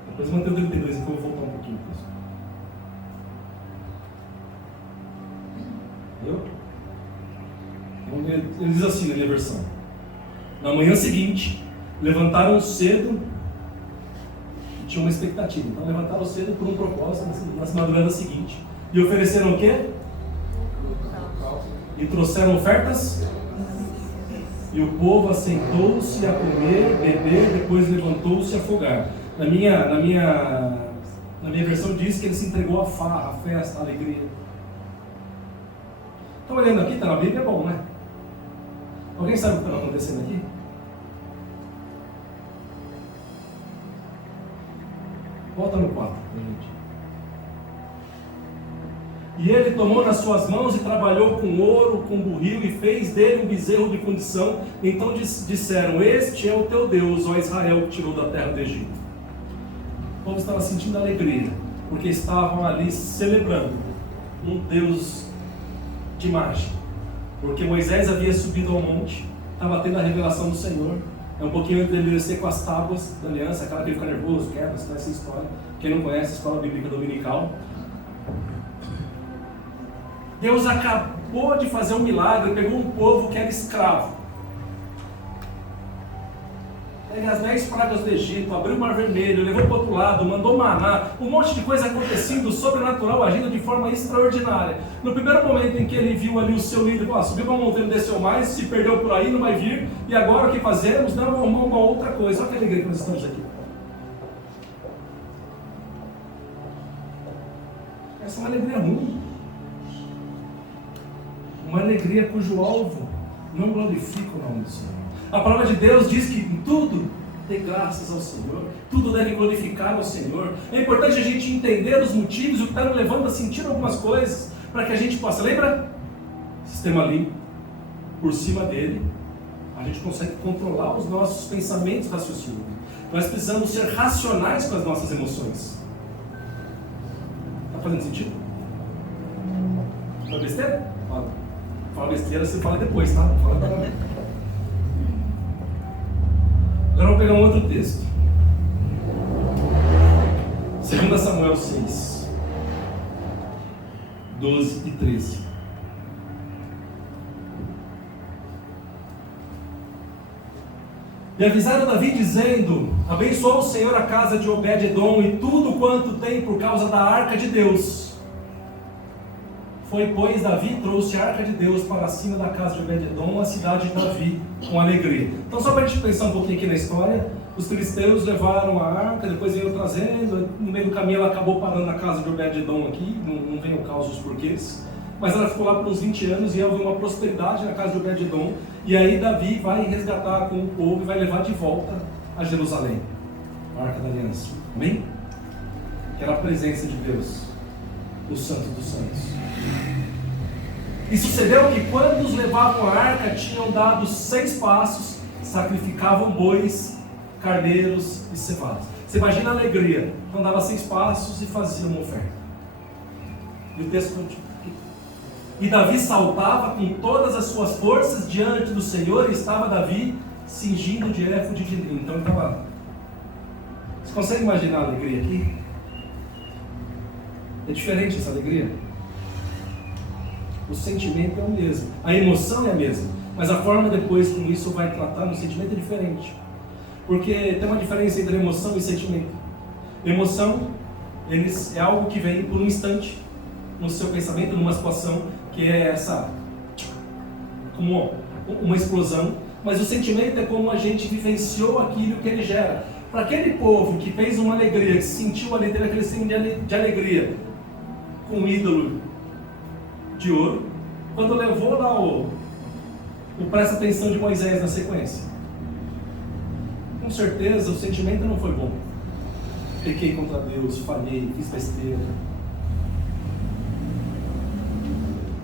Depois mantém o 32, então eu vou voltar um pouquinho. Entendeu? Vamos ler. Ele diz assim na minha versão: na manhã seguinte, levantaram cedo e tinham uma expectativa. Então levantaram cedo por um propósito na madrugada seguinte. E ofereceram o quê? E trouxeram ofertas. E o povo assentou-se a comer, beber, depois levantou-se a afogar. Na minha versão diz que ele se entregou à farra, à festa, à alegria. Estão olhando aqui? Está na Bíblia, é bom, né? Alguém sabe o que está acontecendo aqui? Volta no 4, gente. E ele tomou nas suas mãos e trabalhou com ouro, com buril, e fez dele um bezerro de fundição. Então disseram: este é o teu Deus, ó Israel, que tirou da terra do Egito. O povo estava sentindo alegria, porque estavam ali celebrando um Deus de imagem. Porque Moisés havia subido ao monte, estava tendo a revelação do Senhor. É um pouquinho antes dele descer com as tábuas da aliança, aquela que ele fica nervoso, quebra, você conhece essa história. Quem não conhece a escola bíblica dominical. Deus acabou de fazer um milagre, pegou um povo que era escravo. Pega as 10 pragas do Egito, abriu o Mar Vermelho, levou para o outro lado, mandou maná, um monte de coisa acontecendo, sobrenatural, agindo de forma extraordinária. No primeiro momento em que ele viu ali o seu líder, subiu para uma montanha, desceu mais, se perdeu por aí, não vai vir, e agora o que fazemos? Não, vamos arrumar uma outra coisa. Olha que alegria que nós estamos aqui. Essa é uma alegria ruim. Uma alegria cujo alvo não glorifica o nome do Senhor. A palavra de Deus diz que em tudo dê graças ao Senhor, tudo deve glorificar ao Senhor. É importante a gente entender os motivos, o que está nos levando a sentir algumas coisas, para que a gente possa, lembra? Sistema limpo, por cima dele, a gente consegue controlar os nossos pensamentos, raciocínio. Nós precisamos ser racionais com as nossas emoções. Está fazendo sentido? Fala besteira? Fala besteira, você fala depois, tá? Fala agora. Agora vamos pegar um outro texto. 2 Samuel 6, 12 e 13. E avisaram Davi dizendo: abençoa o Senhor a casa de Obed-edom e tudo quanto tem por causa da arca de Deus. Foi, pois, Davi e trouxe a arca de Deus para cima da casa de Obed-edom, a cidade de Davi, com alegria. Então, só para a gente pensar um pouquinho aqui na história, os filisteus levaram a arca, depois vieram trazendo, no meio do caminho ela acabou parando na casa de Obed-edom aqui, não vem o caos dos porquês, mas ela ficou lá por uns 20 anos e houve uma prosperidade na casa de Obed-edom, e aí Davi vai resgatar com o povo e vai levar de volta a Jerusalém, a arca da aliança. Amém? Que era a presença de Deus. o Santo dos Santos. E sucedeu que quando os levavam à arca, tinham dado 6 passos, sacrificavam bois, carneiros e cevadas. Você imagina a alegria, quando dava 6 passos e fazia uma oferta. E o texto continua. E Davi saltava com todas as suas forças diante do Senhor, e estava Davi cingindo de éfode de linho. Então ele estava... Você consegue imaginar a alegria aqui? É diferente essa alegria? O sentimento é o mesmo, a emoção é a mesma, mas a forma depois como isso vai tratar no sentimento é diferente. Porque tem uma diferença entre emoção e sentimento. Emoção, é algo que vem por um instante no seu pensamento, numa situação que é essa, como uma explosão. Mas o sentimento é como a gente vivenciou aquilo que ele gera. Para aquele povo que fez uma alegria, que sentiu ali, teve aquele sentimento de alegria com um ídolo de ouro, quando levou lá o presta atenção de Moisés na sequência, com certeza o sentimento não foi bom. Pequei contra Deus, falhei, fiz besteira.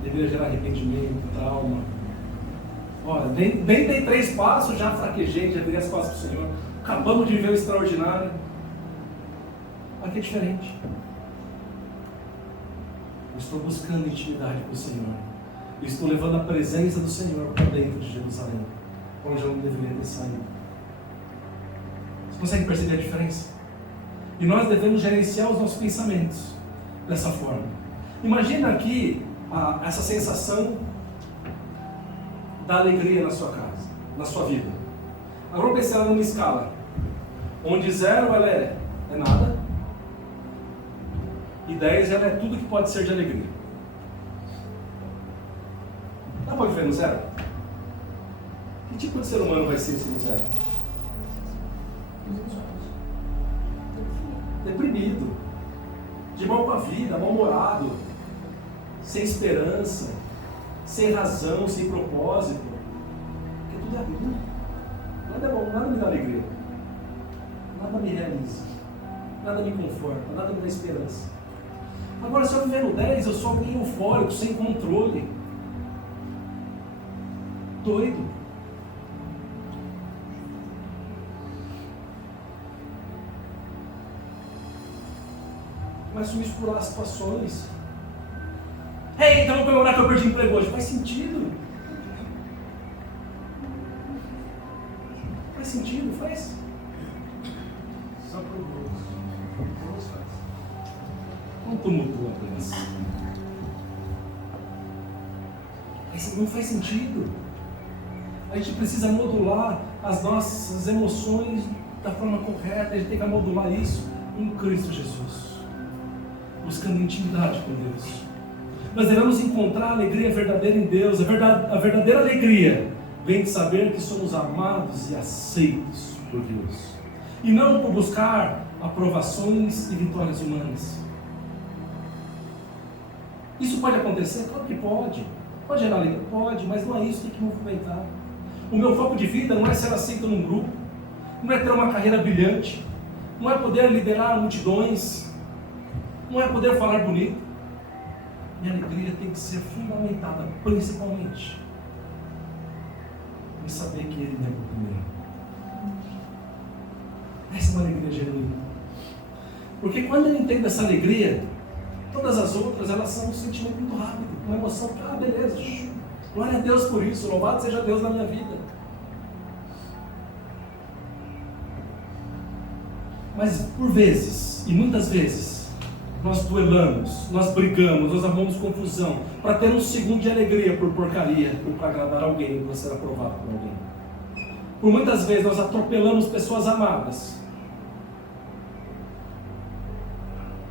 Deveria gerar arrependimento, trauma. Olha, nem dei 3 passos, já fraquejei, já virei as costas para o Senhor. Acabamos de viver o extraordinário. Aqui é diferente. Eu estou buscando intimidade com o Senhor. Eu estou levando a presença do Senhor para dentro de Jerusalém, onde eu não deveria ter saído. Você consegue perceber a diferença? E nós devemos gerenciar os nossos pensamentos dessa forma. Imagina aqui essa sensação da alegria na sua casa, na sua vida. Agora pense ela numa escala, onde 0 ela é nada, e 10 ela é tudo que pode ser de alegria. Dá para viver no 0? Que tipo de ser humano vai ser esse no 0? Deprimido, de mal com a vida, mal-humorado, sem esperança, sem razão, sem propósito. Porque tudo é ruim. Nada é bom, nada me dá alegria, nada me realiza, nada me conforta, nada me dá esperança. Agora, se eu viver no 10, eu sou alguém eufórico, sem controle, doido. Começo a misturar as situações. Então eu vou comemorar que eu perdi emprego hoje. Faz sentido? Faz sentido? Faz? Só para o Deus faz. Não tumultua apenas. Isso não faz sentido. A gente precisa modular as nossas emoções da forma correta. A gente tem que modular isso em Cristo Jesus, buscando intimidade com Deus. Nós devemos encontrar a alegria verdadeira em Deus. A verdadeira alegria vem de saber que somos amados e aceitos por Deus, e não por buscar aprovações e vitórias humanas. Isso pode acontecer? Claro que pode. Pode gerar alegria? Pode, mas não é isso que tem que movimentar. O meu foco de vida não é ser aceito num grupo, não é ter uma carreira brilhante, não é poder liderar multidões, não é poder falar bonito. Minha alegria tem que ser fundamentada principalmente em saber que Ele me amou primeiro. Essa é uma alegria genuína. Porque quando eu entendo essa alegria, todas as outras elas são um sentimento muito rápido, uma emoção que, beleza, glória a Deus por isso, louvado seja Deus na minha vida. Mas por vezes, e muitas vezes, nós duelamos, nós brigamos, nós arrumamos confusão para ter um segundo de alegria por porcaria, ou para agradar alguém, para ser aprovado por alguém. Por muitas vezes nós atropelamos pessoas amadas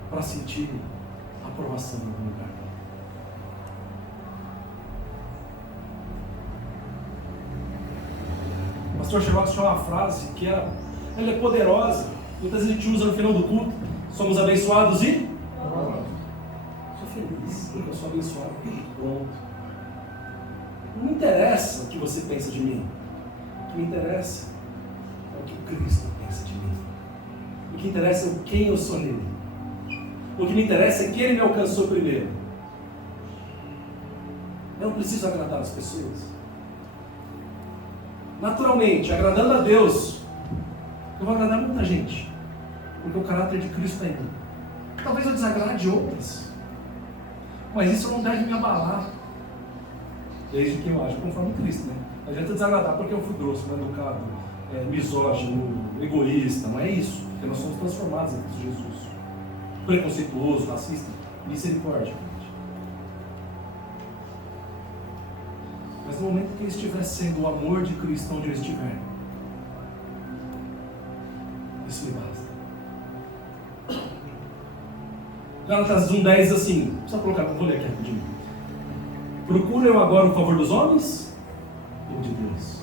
para sentir aprovação em algum lugar. O pastor Sherlock tinha uma frase que ela é poderosa, muitas vezes a gente usa no final do culto: somos abençoados e sou feliz porque eu sou abençoado. Pronto. Não me interessa o que você pensa de mim. O que me interessa é o que Cristo pensa de mim. O que interessa é quem eu sou nele. O que me interessa é que Ele me alcançou primeiro. Eu não preciso agradar as pessoas. Naturalmente, agradando a Deus, eu vou agradar muita gente, porque o caráter de Cristo está em mim. Talvez eu desagrade outras, mas isso não deve me abalar, desde que eu ajo conforme Cristo, né? Não adianta desagradar porque eu fui grosso, mal educado, misógino, egoísta, não é isso, porque nós somos transformados em Cristo Jesus. Preconceituoso, racista, misericórdia. Mas no momento que eu estiver sendo o amor de Cristo onde eu estiver, isso me basta. Gálatas 1:10 diz assim, só colocar, vou ler aqui rapidinho. Procuro eu agora o favor dos homens ou de Deus?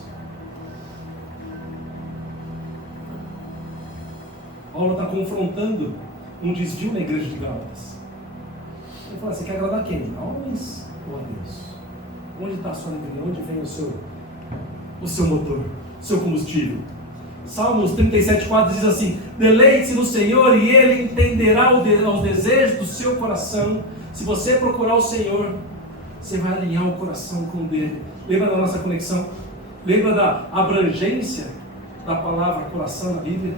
Paulo está confrontando um desvio na igreja de Gálatas. Ele fala, você quer agradar quem? A homens ou a Deus? Onde está a sua alegria? Onde vem o seu motor, o seu combustível? Salmos 37:4 diz assim, deleite-se no Senhor e Ele entenderá os desejos do seu coração. Se você procurar o Senhor, você vai alinhar o coração com o dele. Lembra da nossa conexão? Lembra da abrangência da palavra coração na Bíblia?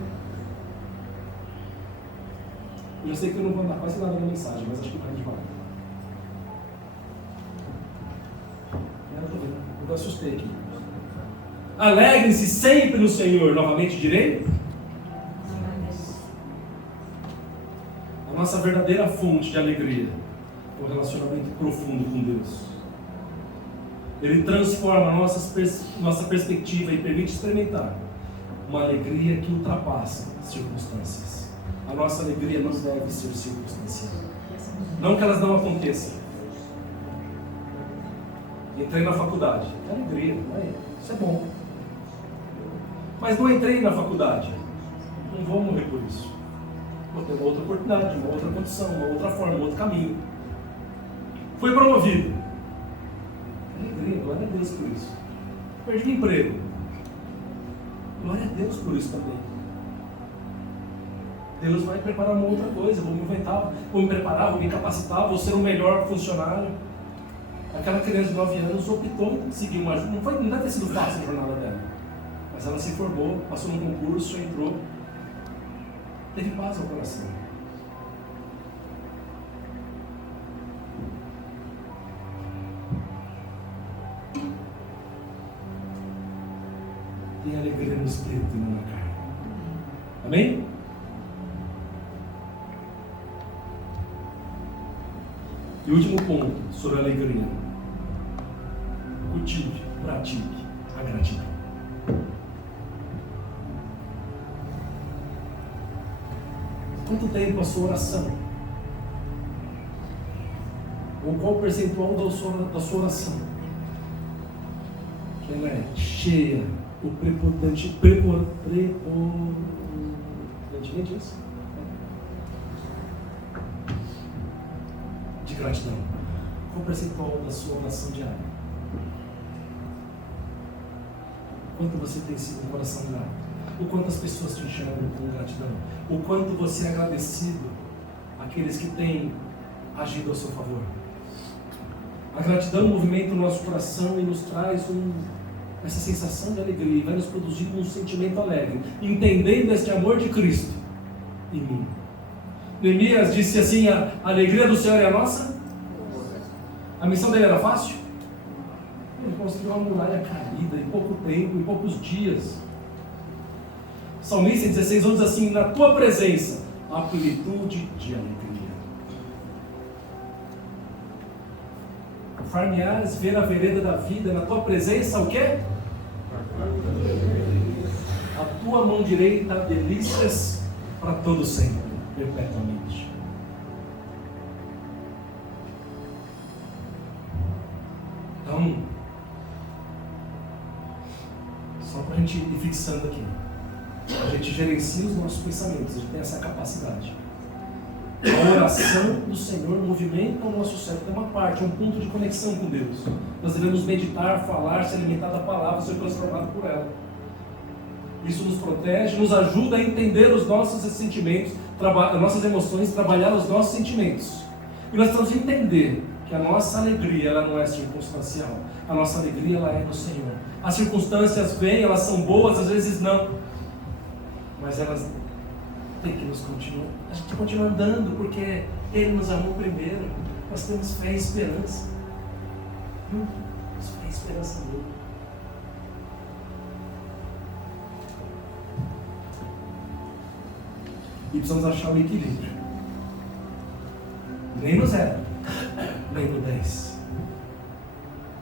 Eu sei que eu não vou andar quase nada na mensagem, mas acho que vai devagar. Eu assustei aqui. Alegrem-se sempre no Senhor. Novamente direi. A nossa verdadeira fonte de alegria é um relacionamento profundo com Deus. Ele transforma a nossa perspectiva e permite experimentar uma alegria que ultrapassa circunstâncias. A nossa alegria não deve ser circunstancial. Não que elas não aconteçam. Entrei na faculdade. Que alegria, não é? Isso é bom. Mas não entrei na faculdade. Não vou morrer por isso. Vou ter uma outra oportunidade, uma outra condição, uma outra forma, um outro caminho. Fui promovido. Alegria, glória a Deus por isso. Perdi o emprego. Glória a Deus por isso também. Deus vai preparar uma outra coisa. Vou me inventar, vou me preparar, vou me capacitar, vou ser o melhor funcionário. Aquela criança de 9 anos optou em seguir uma... Não deve ter sido fácil a jornada dela. Mas ela se formou, passou num concurso, entrou. Teve paz ao coração. Tem alegria no espírito e não na carne. Amém? E último ponto sobre a alegria. Cultive, pratique a gratidão. Quanto tempo a sua oração? Ou qual o percentual da sua oração? Que ela é cheia, o preponderante isso? De gratidão. Qual o percentual da sua oração diária? Quanto você tem sido um coração grato? O quanto as pessoas te enxergam com gratidão? O quanto você é agradecido àqueles que têm agido ao seu favor? A gratidão movimenta o nosso coração e nos traz essa sensação de alegria e vai nos produzir um sentimento alegre, entendendo este amor de Cristo em mim. Neemias disse assim, a alegria do Senhor é a nossa? A missão dele era fácil? Ele construiu uma muralha caída em pouco tempo, em poucos dias. O Salmista em 16:11 diz assim, na tua presença, a plenitude de alegria. Farmeares, ver a vereda da vida, na tua presença, o quê? A tua mão direita, delícias para todo sempre, perpetuamente. Então, só para a gente ir fixando aqui, a gente gerencia os nossos pensamentos, a gente tem essa capacidade. A oração do Senhor movimenta o nosso cérebro, tem uma parte, um ponto de conexão com Deus. Nós devemos meditar, falar, se alimentar da palavra, ser transformado por ela. Isso nos protege, nos ajuda a entender os nossos sentimentos, as nossas emoções, trabalhar os nossos sentimentos. E nós precisamos entender que a nossa alegria ela não é circunstancial. A nossa alegria ela é no Senhor. As circunstâncias vêm, elas são boas, às vezes não. Mas elas têm que nos continuar. A gente continua andando porque Ele nos amou primeiro. Nós temos fé e esperança. Fé e esperança nele. E precisamos achar o equilíbrio. Nem no 0, nem no 10.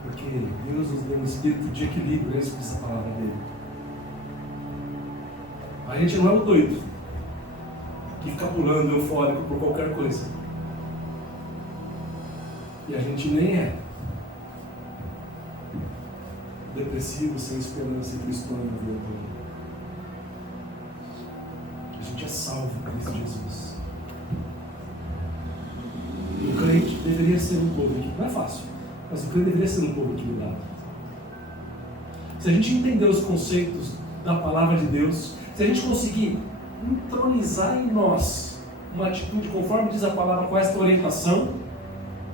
Porque Deus nos deu um espírito de equilíbrio, é isso que diz a palavra dele. A gente não é um doido que fica pulando eufórico por qualquer coisa. E a gente nem é depressivo, sem esperança e cristão na vida. A gente é salvo por Cristo Jesus. O crente deveria ser um povo equilibrado. Não é fácil, mas o crente deveria ser um povo equilibrado. Se a gente entender os conceitos da palavra de Deus, se a gente conseguir entronizar em nós uma atitude conforme diz a palavra com esta orientação,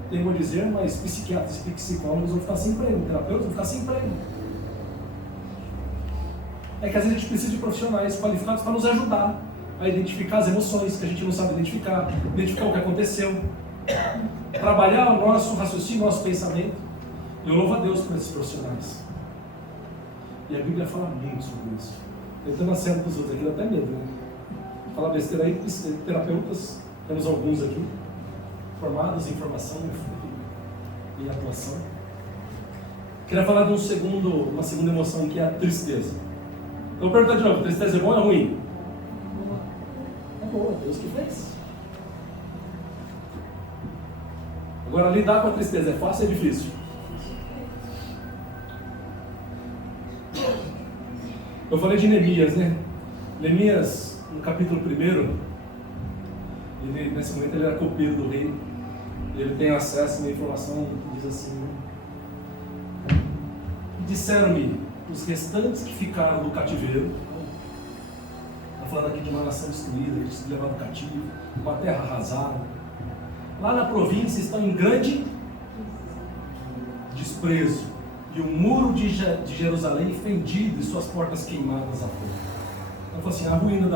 tenho a dizer, mas psiquiatras e psicólogos vão ficar sem emprego, terapeutas vão ficar sem emprego. É que às vezes a gente precisa de profissionais qualificados para nos ajudar a identificar as emoções que a gente não sabe identificar o que aconteceu, trabalhar o nosso raciocínio, o nosso pensamento. Eu louvo a Deus por esses profissionais. E a Bíblia fala muito sobre isso. Eu estou na série dos outros aqui, dá até medo, né? Falar besteira aí, terapeutas, temos alguns aqui, formados em formação e atuação. Queria falar de uma segunda emoção, que é a tristeza. Então, vou perguntar de novo: tristeza é bom ou é ruim? É boa, Deus que fez. Agora, lidar com a tristeza é fácil ou é difícil? Eu falei de Neemias, né? Neemias, no capítulo 1, nesse momento ele era copeiro do rei. Ele tem acesso a uma informação que diz assim: disseram-me os restantes que ficaram no cativeiro. Está falando aqui de uma nação destruída, que se levaram cativo, uma terra arrasada. Lá na província estão em grande desprezo, e o muro de Jerusalém fendido e suas portas queimadas a fogo. Então falou assim: a ruína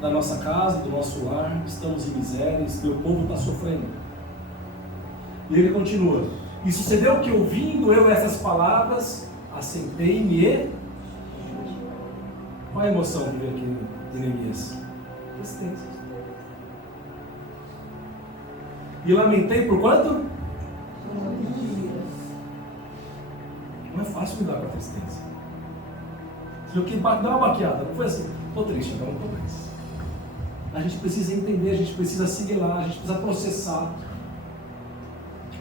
da nossa casa, do nosso lar, estamos em misérias, meu povo está sofrendo. E ele continua: e sucedeu que, ouvindo eu essas palavras, assentei-me e... Qual a emoção que veio aqui em Neemias? Tristeza. E lamentei por quanto? Não é fácil lidar com a tristeza. Se eu que dá uma baqueada, não foi assim: estou triste, agora não estou mais. A gente precisa entender, a gente precisa seguir lá, a gente precisa processar.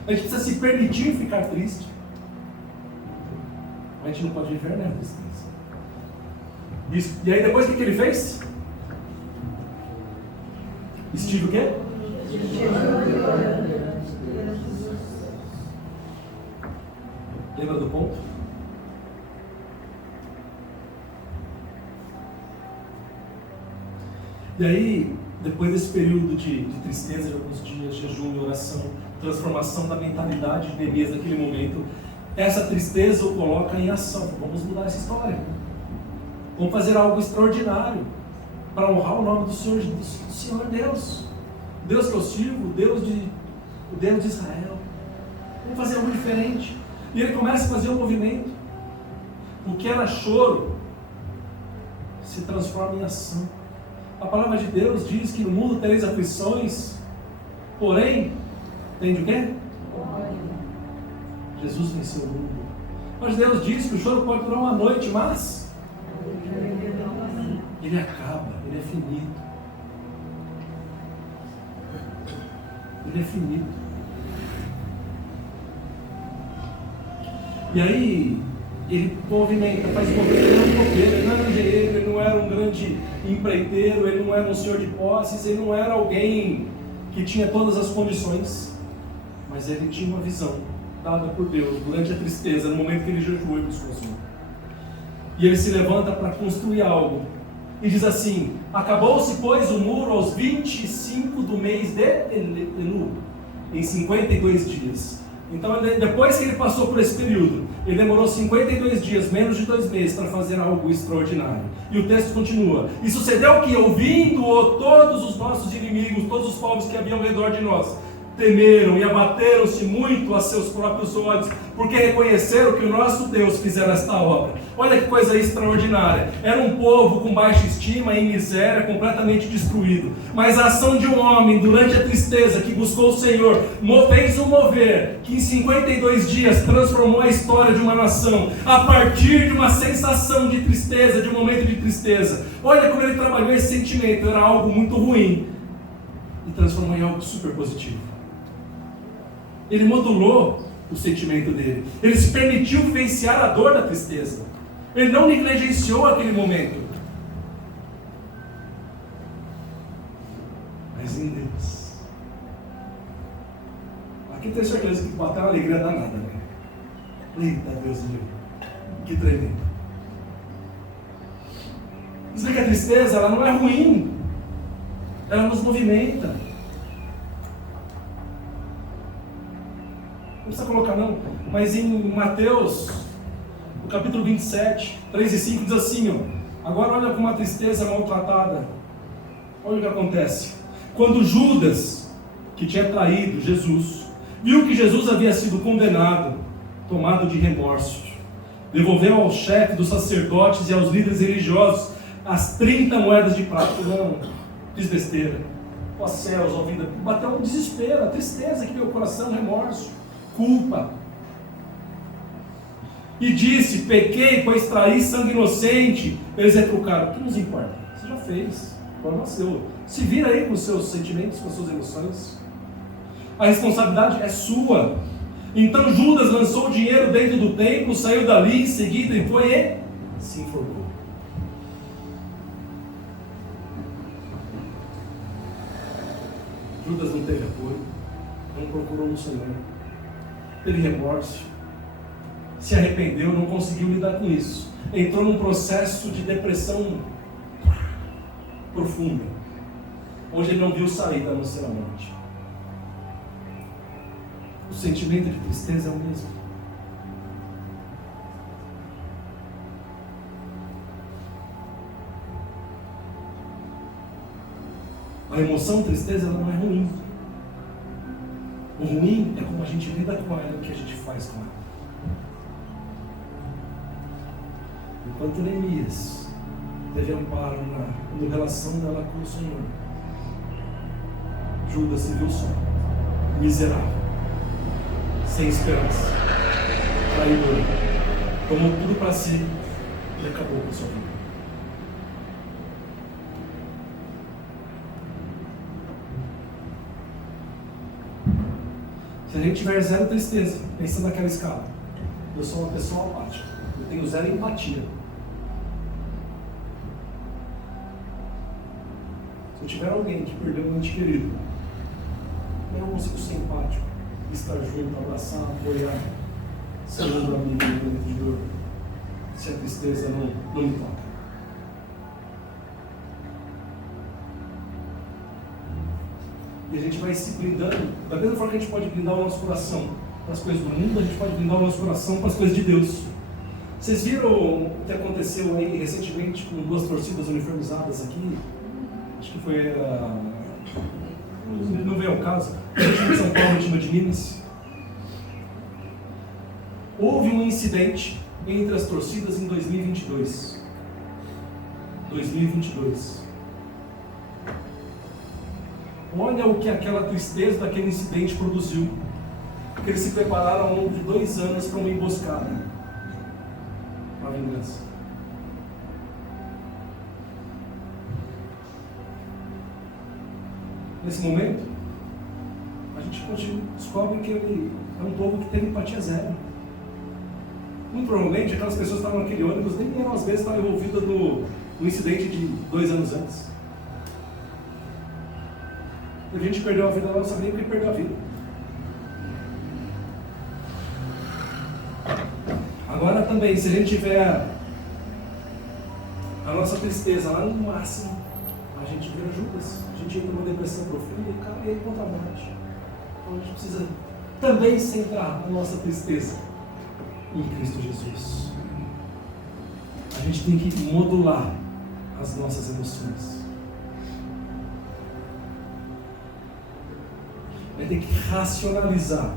A gente precisa se permitir ficar triste. A gente não pode viver na tristeza. Isso. E aí depois o que ele fez? Estive o quê? Lembra do ponto? E aí, depois desse período de tristeza, de alguns dias, jejum e oração, transformação da mentalidade de Neemias naquele momento, essa tristeza o coloca em ação. Vamos mudar essa história. Vamos fazer algo extraordinário para honrar o nome do Senhor Deus. Deus que eu sirvo, o Deus de Israel. Vamos fazer algo diferente. E ele começa a fazer um movimento. O que era choro se transforma em ação. A palavra de Deus diz que no mundo tereis aflições, porém, entende o quê? Jesus venceu o mundo. Mas Deus diz que o choro pode durar uma noite, mas ele acaba, ele é finito. Ele é finito. E aí, ele movimenta, faz movimento. Ele era um copeiro, ele não era um engenheiro, ele não era um grande empreiteiro, ele não era um senhor de posses, ele não era alguém que tinha todas as condições, mas ele tinha uma visão dada por Deus durante a tristeza, no momento que ele jejuou e buscou o Senhor. E ele se levanta para construir algo. E diz assim: acabou-se, pois, o muro aos 25 do mês de Elul, em 52 dias. Então, depois que ele passou por esse período, ele demorou 52 dias, menos de 2 meses, para fazer algo extraordinário. E o texto continua: e sucedeu que, ouvindo-o, todos os nossos inimigos, todos os povos que haviam ao redor de nós, temeram e abateram-se muito a seus próprios olhos, porque reconheceram que o nosso Deus fizera esta obra. Olha que coisa extraordinária. Era um povo com baixa estima, em miséria, completamente destruído. Mas a ação de um homem, durante a tristeza, que buscou o Senhor, fez um mover, que em 52 dias transformou a história de uma nação, a partir de uma sensação de tristeza, de um momento de tristeza. Olha como ele trabalhou esse sentimento. Era algo muito ruim e transformou em algo super positivo. Ele modulou o sentimento dele. Ele se permitiu vivenciar a dor da tristeza. Ele não negligenciou aquele momento. Mas em Deus. Aqui tem certeza que bateu uma alegria danada, né? Eita Deus meu, que tremendo. Você vê que a tristeza, ela não é ruim. Ela nos movimenta. Não precisa colocar não, mas em Mateus, no capítulo 27, 3 e 5, diz assim, ó: agora olha como a tristeza é maltratada. Olha o que acontece. Quando Judas, que tinha traído Jesus, viu que Jesus havia sido condenado, tomado de remorso, devolveu ao chefe dos sacerdotes e aos líderes religiosos as 30 moedas de prata. Não, fiz besteira. Ó céus, ó vida, bateu um desespero, a tristeza que veio ao coração, remorso, culpa. E disse: pequei, pois traí sangue inocente. Eles retrucaram: o que nos importa? Você já fez, agora nasceu. Se vira aí com os seus sentimentos, com as suas emoções. A responsabilidade é sua. Então Judas lançou o dinheiro dentro do templo, saiu dali em seguida e foi e se enforcou. Judas não teve apoio, não procurou no Senhor, teve remorso, se arrependeu, não conseguiu lidar com isso, entrou num processo de depressão profunda, onde ele não viu saída a não ser a morte. O sentimento de tristeza é o mesmo. A emoção tristeza, ela não é ruim. O ruim é como a gente lida com ela, o que a gente faz com ela. Enquanto Neemias teve amparo na relação dela com o Senhor, Judas se viu só, miserável, sem esperança, traidor, tomou tudo para si e acabou com a sua vida. Se a gente tiver zero tristeza, pensando naquela escala, eu sou uma pessoa apática, eu tenho zero empatia. Se eu tiver alguém que perdeu um ente querido, eu não consigo ser empático, estar junto, abraçar, apoiar, ser um amigo dentro de dor, se a tristeza não me toca. E a gente vai se blindando, da mesma forma que a gente pode blindar o nosso coração para as coisas do mundo, a gente pode blindar o nosso coração para as coisas de Deus. Vocês viram o que aconteceu aí recentemente com 2 torcidas uniformizadas aqui? Acho que foi não veio ao caso, o time de São Paulo e o time de Minas. Houve um incidente entre as torcidas em 2022. Olha o que aquela tristeza daquele incidente produziu. Porque eles se prepararam ao longo de 2 anos para uma emboscada, uma vingança. Nesse momento, a gente descobre que ele é um povo que tem empatia zero. Muito provavelmente aquelas pessoas que estavam naquele ônibus nem eram às vezes estavam envolvidas no incidente de 2 anos antes. A gente perdeu a vida lá, não sabia nem porque perdeu a vida. Agora também, se a gente tiver A nossa tristeza lá no máximo, a gente vira Judas, a gente entra numa depressão profunda e cai aí contra a morte. Então a gente precisa também centrar a nossa tristeza em Cristo Jesus. A gente tem que modular as nossas emoções. Vai ter que racionalizar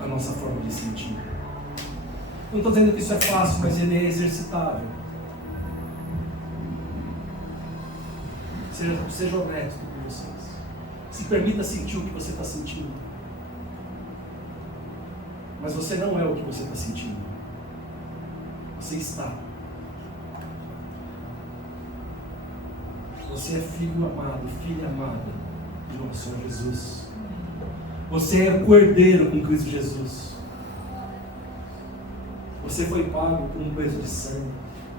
a nossa forma de sentir. Não estou dizendo que isso é fácil, mas ele é exercitável. Seja honesto com vocês. Se permita sentir o que você está sentindo. Mas você não é o que você está sentindo. Você está. Você é filho amado, filha amada de nosso Senhor Jesus. Você é co-herdeiro com Cristo Jesus. Você foi pago por um preço de sangue.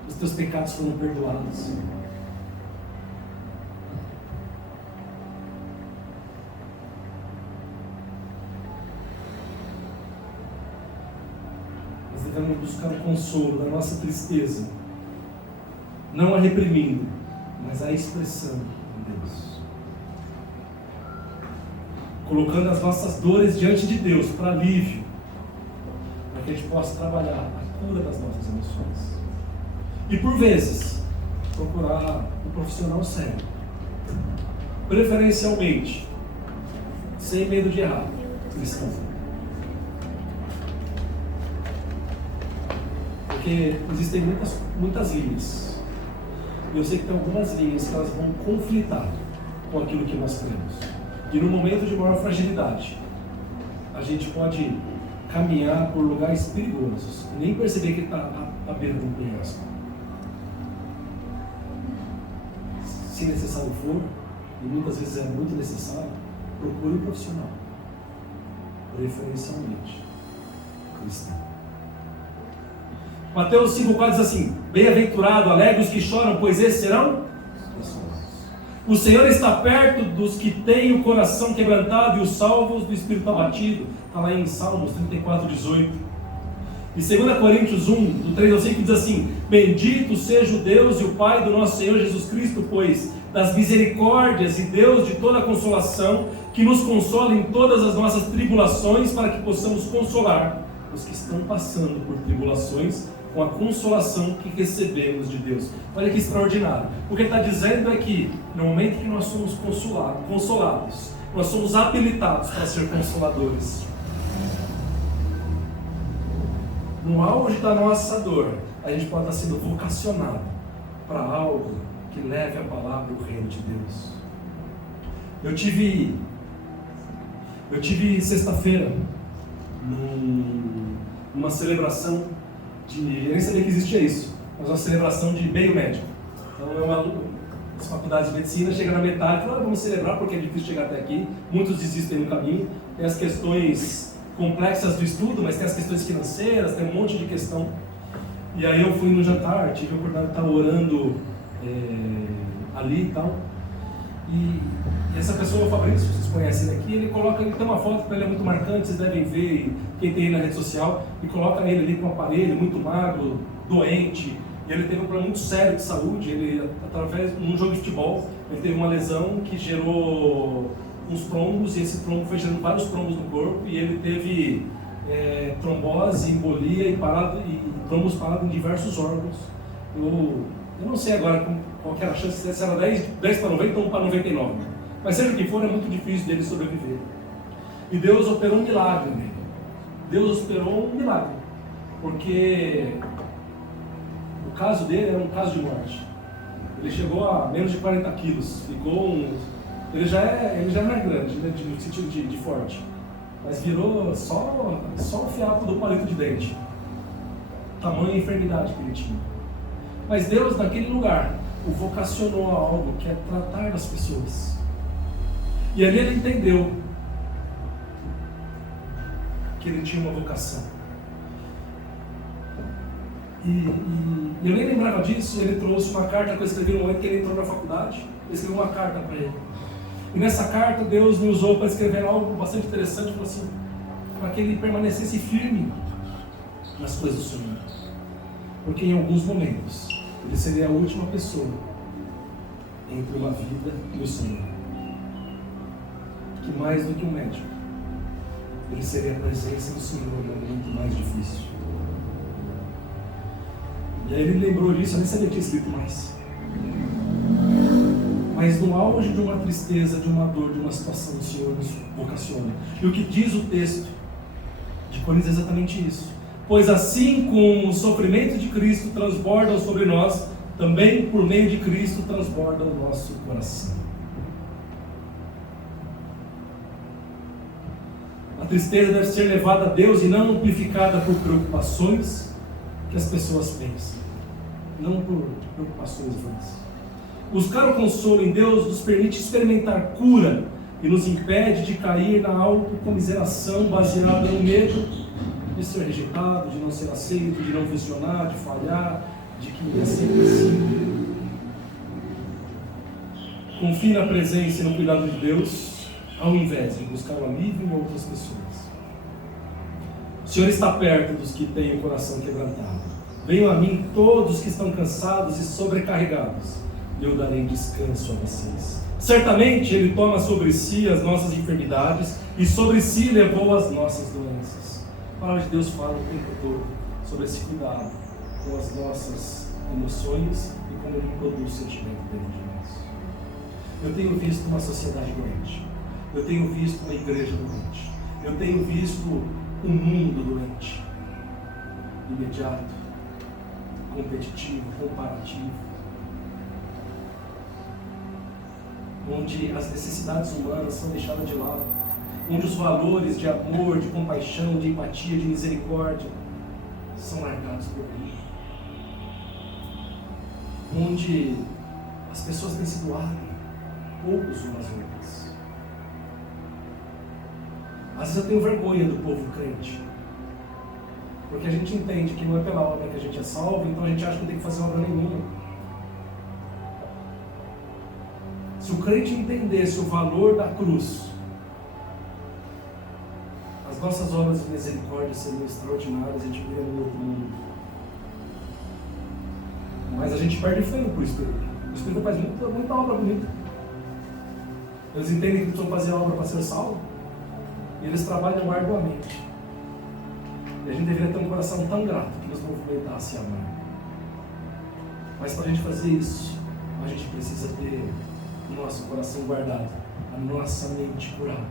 Os teus pecados foram perdoados. Nós devemos buscar o consolo da nossa tristeza, não a reprimindo, mas a expressando em Deus. Colocando as nossas dores diante de Deus para alívio, para que a gente possa trabalhar a cura das nossas emoções. E por vezes, procurar um profissional sério, preferencialmente, sem medo de errar, cristão. Porque existem muitas linhas. Eu sei que tem algumas linhas que elas vão conflitar com aquilo que nós cremos. E no momento de maior fragilidade, a gente pode caminhar por lugares perigosos e nem perceber que está à beira de um penhasco. Se necessário for, e muitas vezes é muito necessário, procure um profissional, preferencialmente cristão. Mateus 5,4 diz assim: bem-aventurado, alegres os que choram, pois esses serão consolados. O Senhor está perto dos que têm o coração quebrantado e os salvos do espírito abatido. Está lá em Salmos 34,18. E 2 Coríntios 1, do 3 ao 5, diz assim: bendito seja o Deus e o Pai do nosso Senhor Jesus Cristo, pois das misericórdias e Deus de toda a consolação, que nos consola em todas as nossas tribulações, para que possamos consolar os que estão passando por tribulações, com a consolação que recebemos de Deus. Olha que extraordinário. O que ele está dizendo é que, no momento que nós somos consolados, nós somos habilitados para ser consoladores. No auge da nossa dor, a gente pode estar sendo vocacionado para algo que leve a palavra ao reino de Deus. Eu tive sexta-feira numa celebração eu nem sabia que existia isso, mas uma celebração de meio médico. Então é uma das faculdades de medicina, chega na metade e fala: vamos celebrar porque é difícil chegar até aqui, muitos desistem no caminho, tem as questões complexas do estudo, mas tem as questões financeiras, tem um monte de questão. E aí eu fui no jantar, tive a oportunidade de estar orando ali e tal. E essa pessoa, o Fabrício, vocês conhecem aqui, ele tem uma foto que ele é muito marcante, vocês devem ver, quem tem ele na rede social, e coloca ele ali com um aparelho, muito magro, doente, e ele teve um problema muito sério de saúde. Ele, através de um jogo de futebol, ele teve uma lesão que gerou uns trombos, e esse trombo foi gerando vários trombos no corpo, e ele teve trombose, embolia e trombos parados em diversos órgãos. Eu não sei agora qual que era a chance, se era 10 para 90 ou 1 para 99. Mas seja o que for, é muito difícil dele sobreviver. E Deus operou um milagre nele. Deus operou um milagre. Porque o caso dele era um caso de morte. Ele chegou a menos de 40 quilos. Ele já não é grande, né, no sentido de forte. Mas virou só o fiapo do palito de dente. Tamanha enfermidade que ele tinha. Mas Deus, naquele lugar, o vocacionou a algo que é tratar das pessoas. E ali ele entendeu que ele tinha uma vocação. E eu nem lembrava disso. Ele trouxe uma carta que eu escrevi no momento que ele entrou na faculdade. Eu escrevi uma carta para ele. E nessa carta Deus me usou para escrever algo bastante interessante, para que ele permanecesse firme nas coisas do Senhor. Porque em alguns momentos ele seria a última pessoa entre uma vida e o Senhor. Que mais do que um médico, ele seria a presença do Senhor no momento mais difícil. E aí ele lembrou disso, eu nem sabia que tinha escrito mais. Mas no auge de uma tristeza, de uma dor, de uma situação, o Senhor nos vocaciona. E o que diz o texto de Coríntios é exatamente isso. Pois assim como o sofrimento de Cristo transborda sobre nós, também por meio de Cristo transborda o nosso coração. A tristeza deve ser levada a Deus e não amplificada por preocupações que as pessoas pensam. Não por preocupações vãs. Buscar o consolo em Deus nos permite experimentar cura e nos impede de cair na autocomiseração baseada no medo de ser rejeitado, de não ser aceito, de não funcionar, de falhar, de que é sempre assim. Confie na presença e no cuidado de Deus, ao invés de buscar o alívio em outras pessoas. O Senhor está perto dos que têm o coração quebrantado. Venham a mim todos que estão cansados e sobrecarregados, e eu darei descanso a vocês. Certamente Ele toma sobre si as nossas enfermidades e sobre si levou as nossas doenças. A palavra de Deus fala o tempo todo sobre esse cuidado com as nossas emoções e como Ele produz sentimento dentro de nós. Eu tenho visto uma sociedade doente. Eu tenho visto uma igreja doente. Eu tenho visto um mundo doente. Imediato, competitivo, comparativo. Onde as necessidades humanas são deixadas de lado. Onde os valores de amor, de compaixão, de empatia, de misericórdia são largados por mim. Onde as pessoas têm se doado poucos umas às outras. Às vezes eu tenho vergonha do povo crente, porque a gente entende que não é pela obra que a gente é salvo, então a gente acha que não tem que fazer obra nenhuma. Se o crente entendesse o valor da cruz, as nossas obras de misericórdia seriam extraordinárias, a gente viria no outro mundo. Mas a gente perde feio por Espírito. O Espírito faz muita obra bonita. Eles entendem que precisam fazer a obra para ser salvo, e eles trabalham arduamente. E a gente deveria ter um coração tão grato que nos movimentasse a amar. Mas para a gente fazer isso, a gente precisa ter o nosso coração guardado, a nossa mente curada.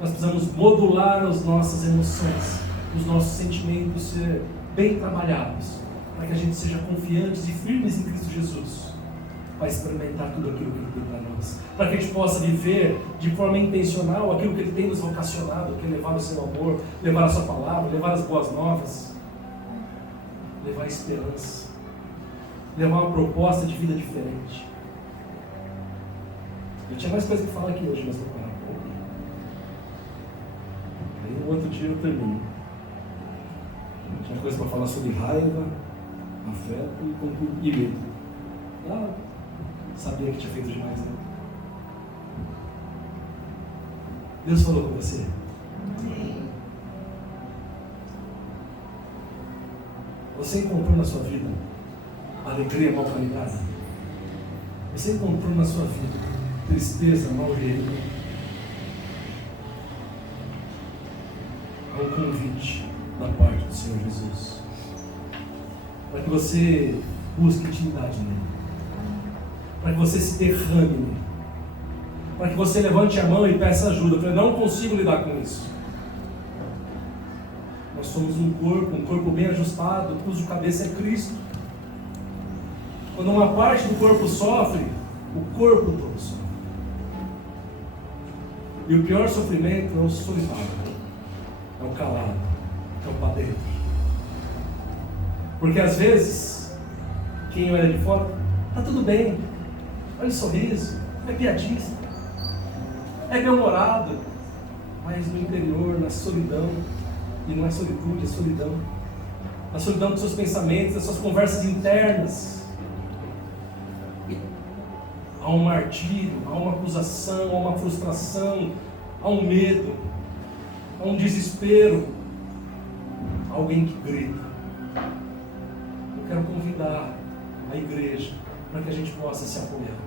Nós precisamos modular as nossas emoções, os nossos sentimentos ser bem trabalhados, para que a gente seja confiantes e firmes em Cristo Jesus, para experimentar tudo aquilo que Ele tem para nós, para que a gente possa viver de forma intencional aquilo que Ele tem nos vocacionado, que é levar o seu amor, levar a sua palavra, levar as boas novas, levar a esperança, levar uma proposta de vida diferente. Eu tinha mais coisa que falar aqui hoje, mas vou parar um pouco. Aí no outro dia eu termino. Eu tinha coisa para falar sobre raiva, afeto e medo. Ah, sabia que tinha feito demais, né? Deus falou com você? Você encontrou na sua vida alegria mal qualidade? Você encontrou na sua vida tristeza mal gerida? Há um convite da parte do Senhor Jesus para que você busque intimidade nele, para que você se derrame nele, para que você levante a mão e peça ajuda. Eu não consigo lidar com isso. Nós somos um corpo bem ajustado, cujo cabeça é Cristo. Quando uma parte do corpo sofre, o corpo todo sofre. E o pior sofrimento é o solitário, é o calado, é o para dentro. Porque às vezes, quem olha de fora, está tudo bem, olha o sorriso, é piadista, é bem-humorado, mas no interior, na solidão, e não é solitude, é solidão, a solidão dos seus pensamentos, das suas conversas internas. Há um martírio, há uma acusação, há uma frustração, há um medo, há um desespero, há alguém que grita. Eu quero convidar a igreja para que a gente possa se apoiar.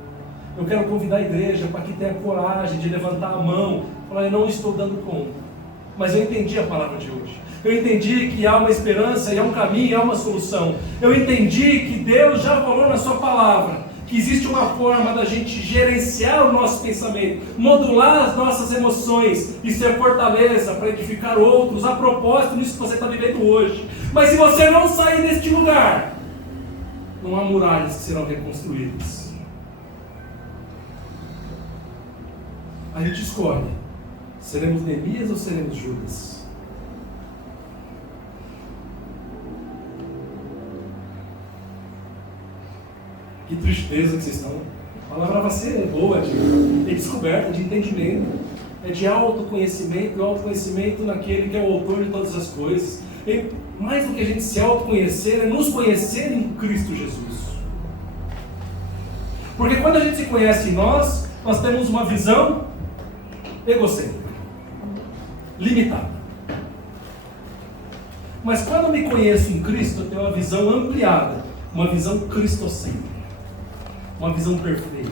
Eu quero convidar a igreja para que tenha coragem de levantar a mão e falar: eu não estou dando conta, mas eu entendi a palavra de hoje. Eu entendi que há uma esperança, e há um caminho, e há uma solução. Eu entendi que Deus já falou na sua palavra que existe uma forma da gente gerenciar o nosso pensamento, modular as nossas emoções e ser fortaleza para edificar outros, a propósito nisso que você está vivendo hoje. Mas se você não sair deste lugar, não há muralhas que serão reconstruídas. A gente escolhe: seremos Neemias ou seremos Judas? Que tristeza que vocês estão. A palavra vai ser boa, de descoberta, de entendimento, é de autoconhecimento, autoconhecimento naquele que é o autor de todas as coisas. E mais do que a gente se autoconhecer, é nos conhecer em Cristo Jesus. Porque quando a gente se conhece em nós temos uma visão egocêntrica, limitada. Mas quando eu me conheço em Cristo, eu tenho uma visão ampliada, uma visão cristocêntrica. Uma visão perfeita.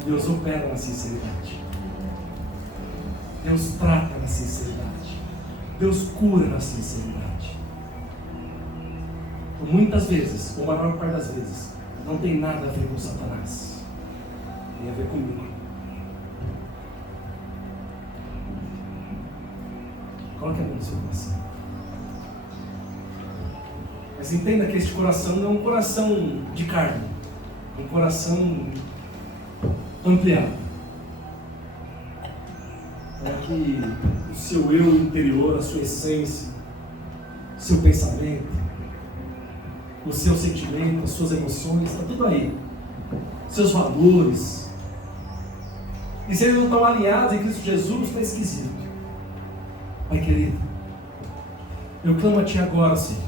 E Deus opera na sinceridade. Deus trata na sinceridade. Deus cura na sinceridade. Então, muitas vezes, ou a maior parte das vezes, não tem nada a ver com Satanás. Tem a ver comigo. Coloque a mão no seu coração. Mas entenda que este coração não é um coração de carne, é um coração ampliado. É que o seu eu interior, a sua essência, o seu pensamento, o seu sentimento, as suas emoções, está tudo aí. Seus valores. E se eles não estão alinhados em Cristo Jesus, está esquisito. Pai querido, eu clamo a Ti agora, Senhor,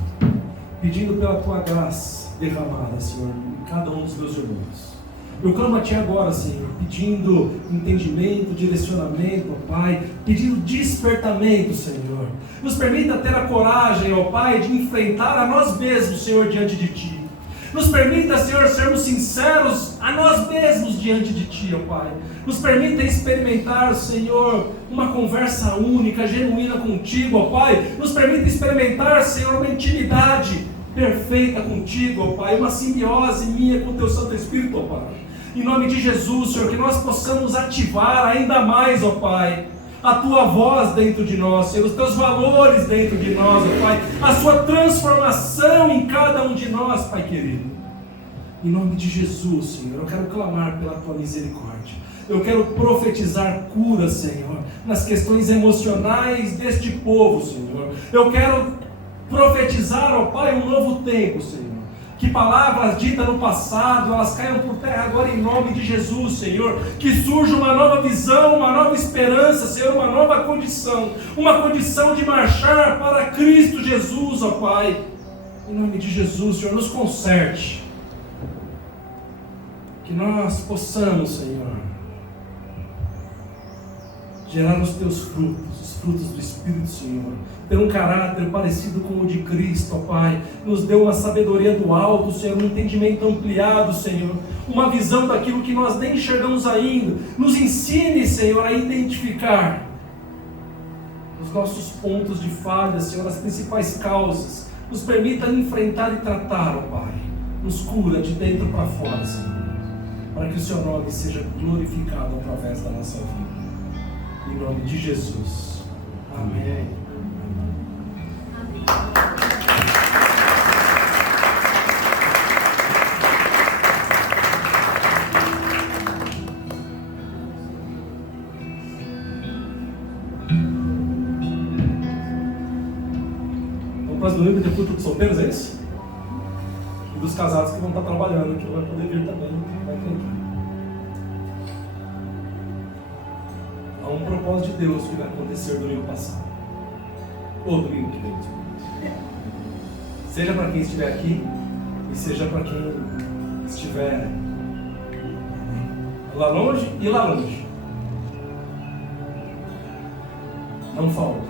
pedindo pela Tua graça derramada, Senhor, em cada um dos meus irmãos. Eu clamo a Ti agora, Senhor, pedindo entendimento, direcionamento, ó Pai, pedindo despertamento, Senhor. Nos permita ter a coragem, ó Pai, de enfrentar a nós mesmos, Senhor, diante de Ti. Nos permita, Senhor, sermos sinceros a nós mesmos diante de Ti, ó Pai. Nos permita experimentar, Senhor, uma conversa única, genuína contigo, ó Pai. Nos permita experimentar, Senhor, uma intimidade perfeita contigo, ó Pai. Uma simbiose minha com o Teu Santo Espírito, ó Pai. Em nome de Jesus, Senhor, que nós possamos ativar ainda mais, ó Pai, a Tua voz dentro de nós, Senhor, os Teus valores dentro de nós, ó Pai, a Sua transformação em cada um de nós, Pai querido. Em nome de Jesus, Senhor, eu quero clamar pela Tua misericórdia. Eu quero profetizar cura, Senhor, nas questões emocionais deste povo, Senhor. Eu quero profetizar, ó Pai, um novo tempo, Senhor. Que palavras ditas no passado, elas caiam por terra agora em nome de Jesus, Senhor. Que surja uma nova visão, uma nova esperança, Senhor, uma nova condição. Uma condição de marchar para Cristo Jesus, ó Pai. Em nome de Jesus, Senhor, nos conserte. Que nós possamos, Senhor, gerar os Teus frutos, os frutos do Espírito, Senhor. Ter um caráter parecido com o de Cristo, ó Pai. Nos dê uma sabedoria do alto, Senhor, um entendimento ampliado, Senhor. Uma visão daquilo que nós nem enxergamos ainda. Nos ensine, Senhor, a identificar os nossos pontos de falha, Senhor, as principais causas. Nos permita enfrentar e tratar, ó Pai. Nos cura de dentro para fora, Senhor. Para que o Seu nome seja glorificado através da nossa vida. Em nome de Jesus. Amém. Vamos para as domingo de culto dos solteiros, é isso? E dos casados que vão estar trabalhando, que vai poder vir também, vai tentar. Há um propósito de Deus que vai acontecer domingo passado. Ou domingo que vem. Seja para quem estiver aqui, e seja para quem estiver lá longe e lá longe. Não falta.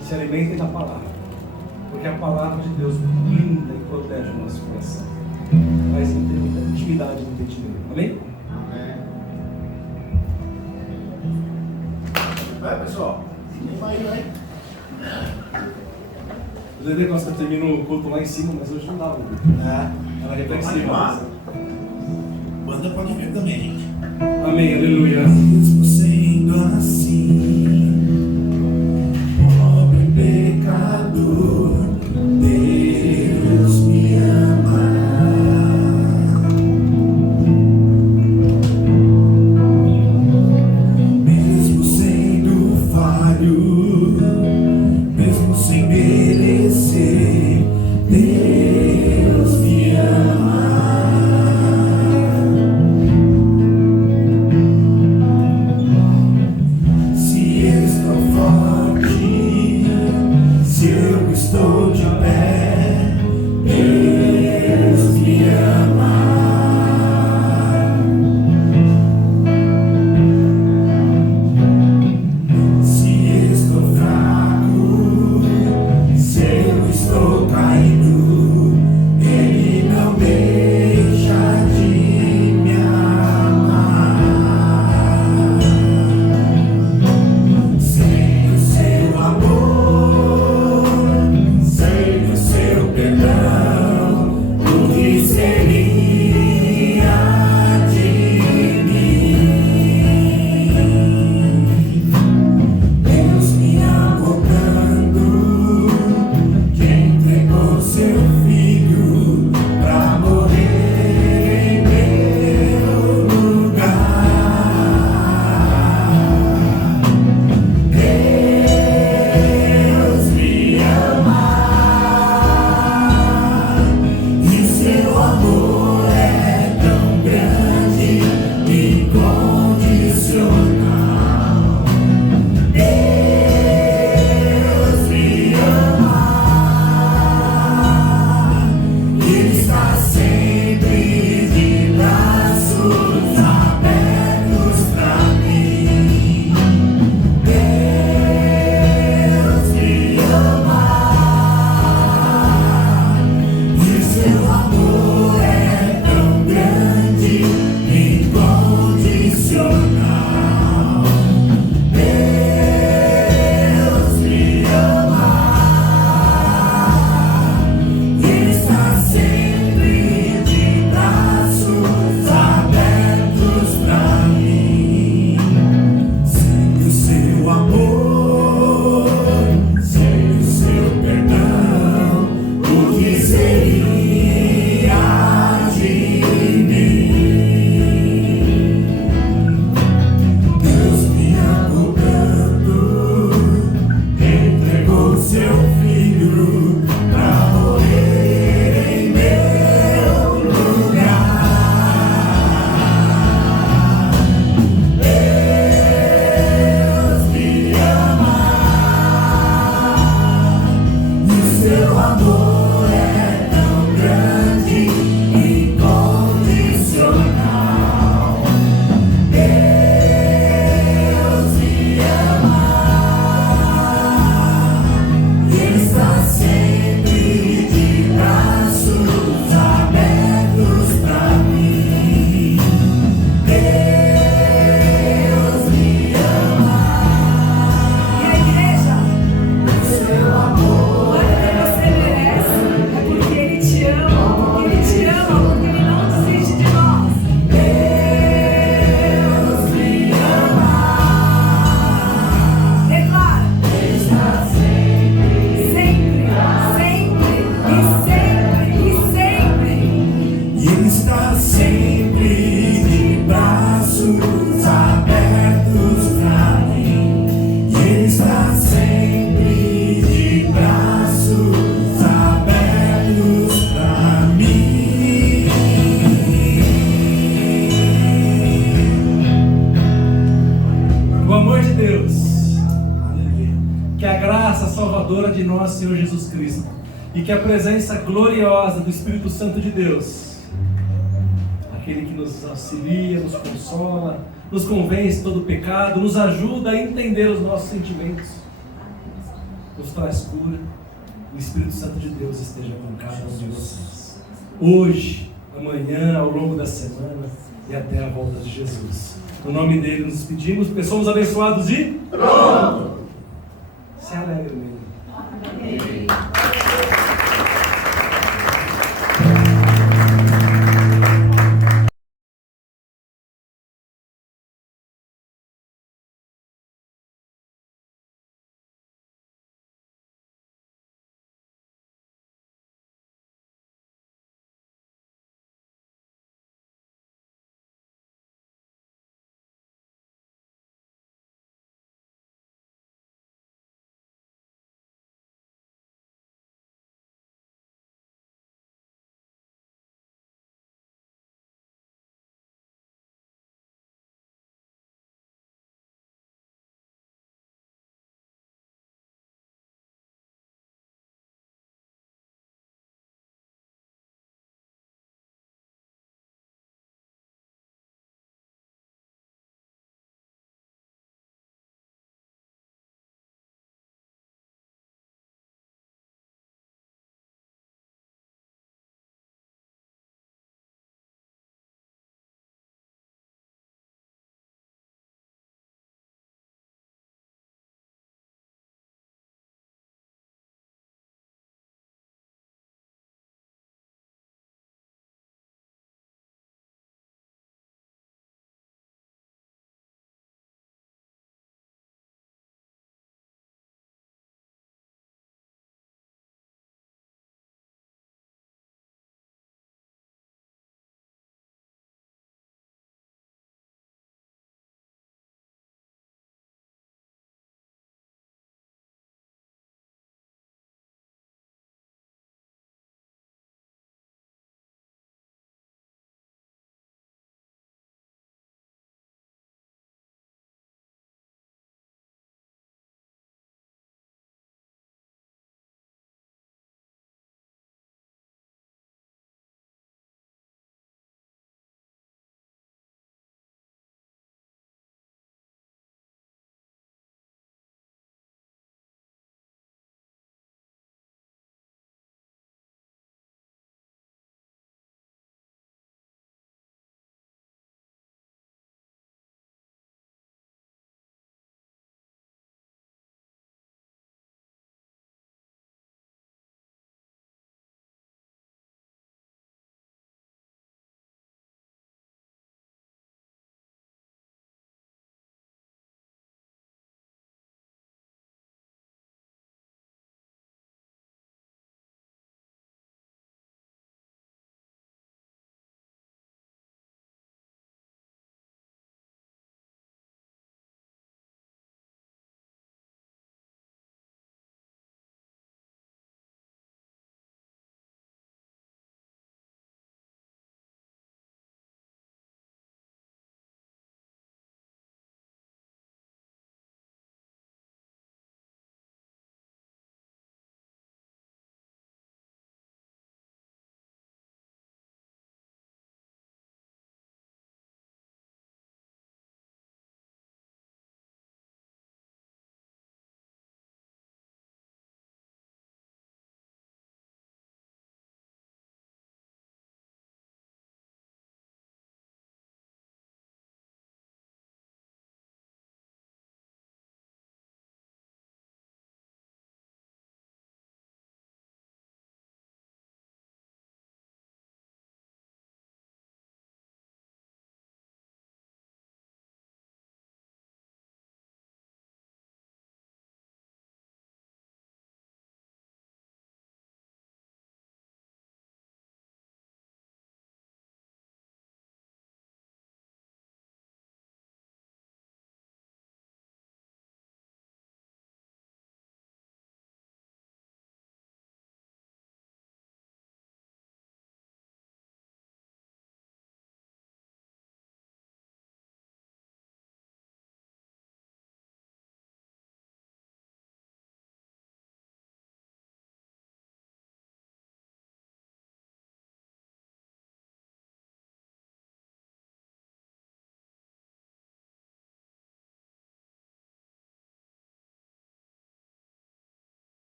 Se alimentem da palavra. Porque a palavra de Deus blinda e protege o nosso coração. Traz intimidade e entendimento. Amém? Vai, pessoal. Quem vai, vai. Eu dei negócio que eu termino o culto lá em cima, mas hoje não dá. Ela é reflexiva. Banda pode vir também, gente. Amém, aleluia. Mesmo sendo assim, pobre pecador, Deus me ama. Mesmo sendo falho, mesmo sem merecer, Deus me ama. Se estou forte, se eu estou de pé, Deus me ama. Se estou fraco, se eu estou caído, Ele não deixa de me amar. Sem o seu amor, sem o seu perdão, o que seria de mim? Deus me amou tanto que entregou seu filho pra morrer em meu lugar. Deus me ama e seu amor é tão grande e incondicional. Deus me ama, Ele está sempre de braços abertos pra mim. Deus me ama e seu amor é tão grande e incondicional. Deus me ama, Ele está sempre de braços abertos pra mim. Sem o seu amor, sem o seu perdão, o que seria de mim? Deus me amou tanto, entregou seu filho pra morrer em meu lugar. Deus me ama e seu amor é tão grande e incondicional. Deus me ama, Ele está sempre de braços abertos pra mim. Deus me ama. E a igreja, Seu amor olha o que você merece. É porque Ele te ama, porque Ele te ama, porque Ele não desiste de nós. Deus me ama. Declara. Está Sempre, sempre e sempre. E Ele está sempre de braços abertos pra mim. E Ele está sempre de braços abertos pra mim. O amor de Deus, que a graça salvadora de nosso Senhor Jesus Cristo e que a presença gloriosa do Espírito Santo de Deus, aquele que nos auxilia, nos consola, nos convence de todo pecado, nos ajuda a entender os nossos sentimentos, nos traz cura, o Espírito Santo de Deus esteja com cada um de vocês. Hoje, amanhã, ao longo da semana e até a volta de Jesus. No nome dele nos despedimos, porque somos abençoados e pronto! Se alegra mesmo.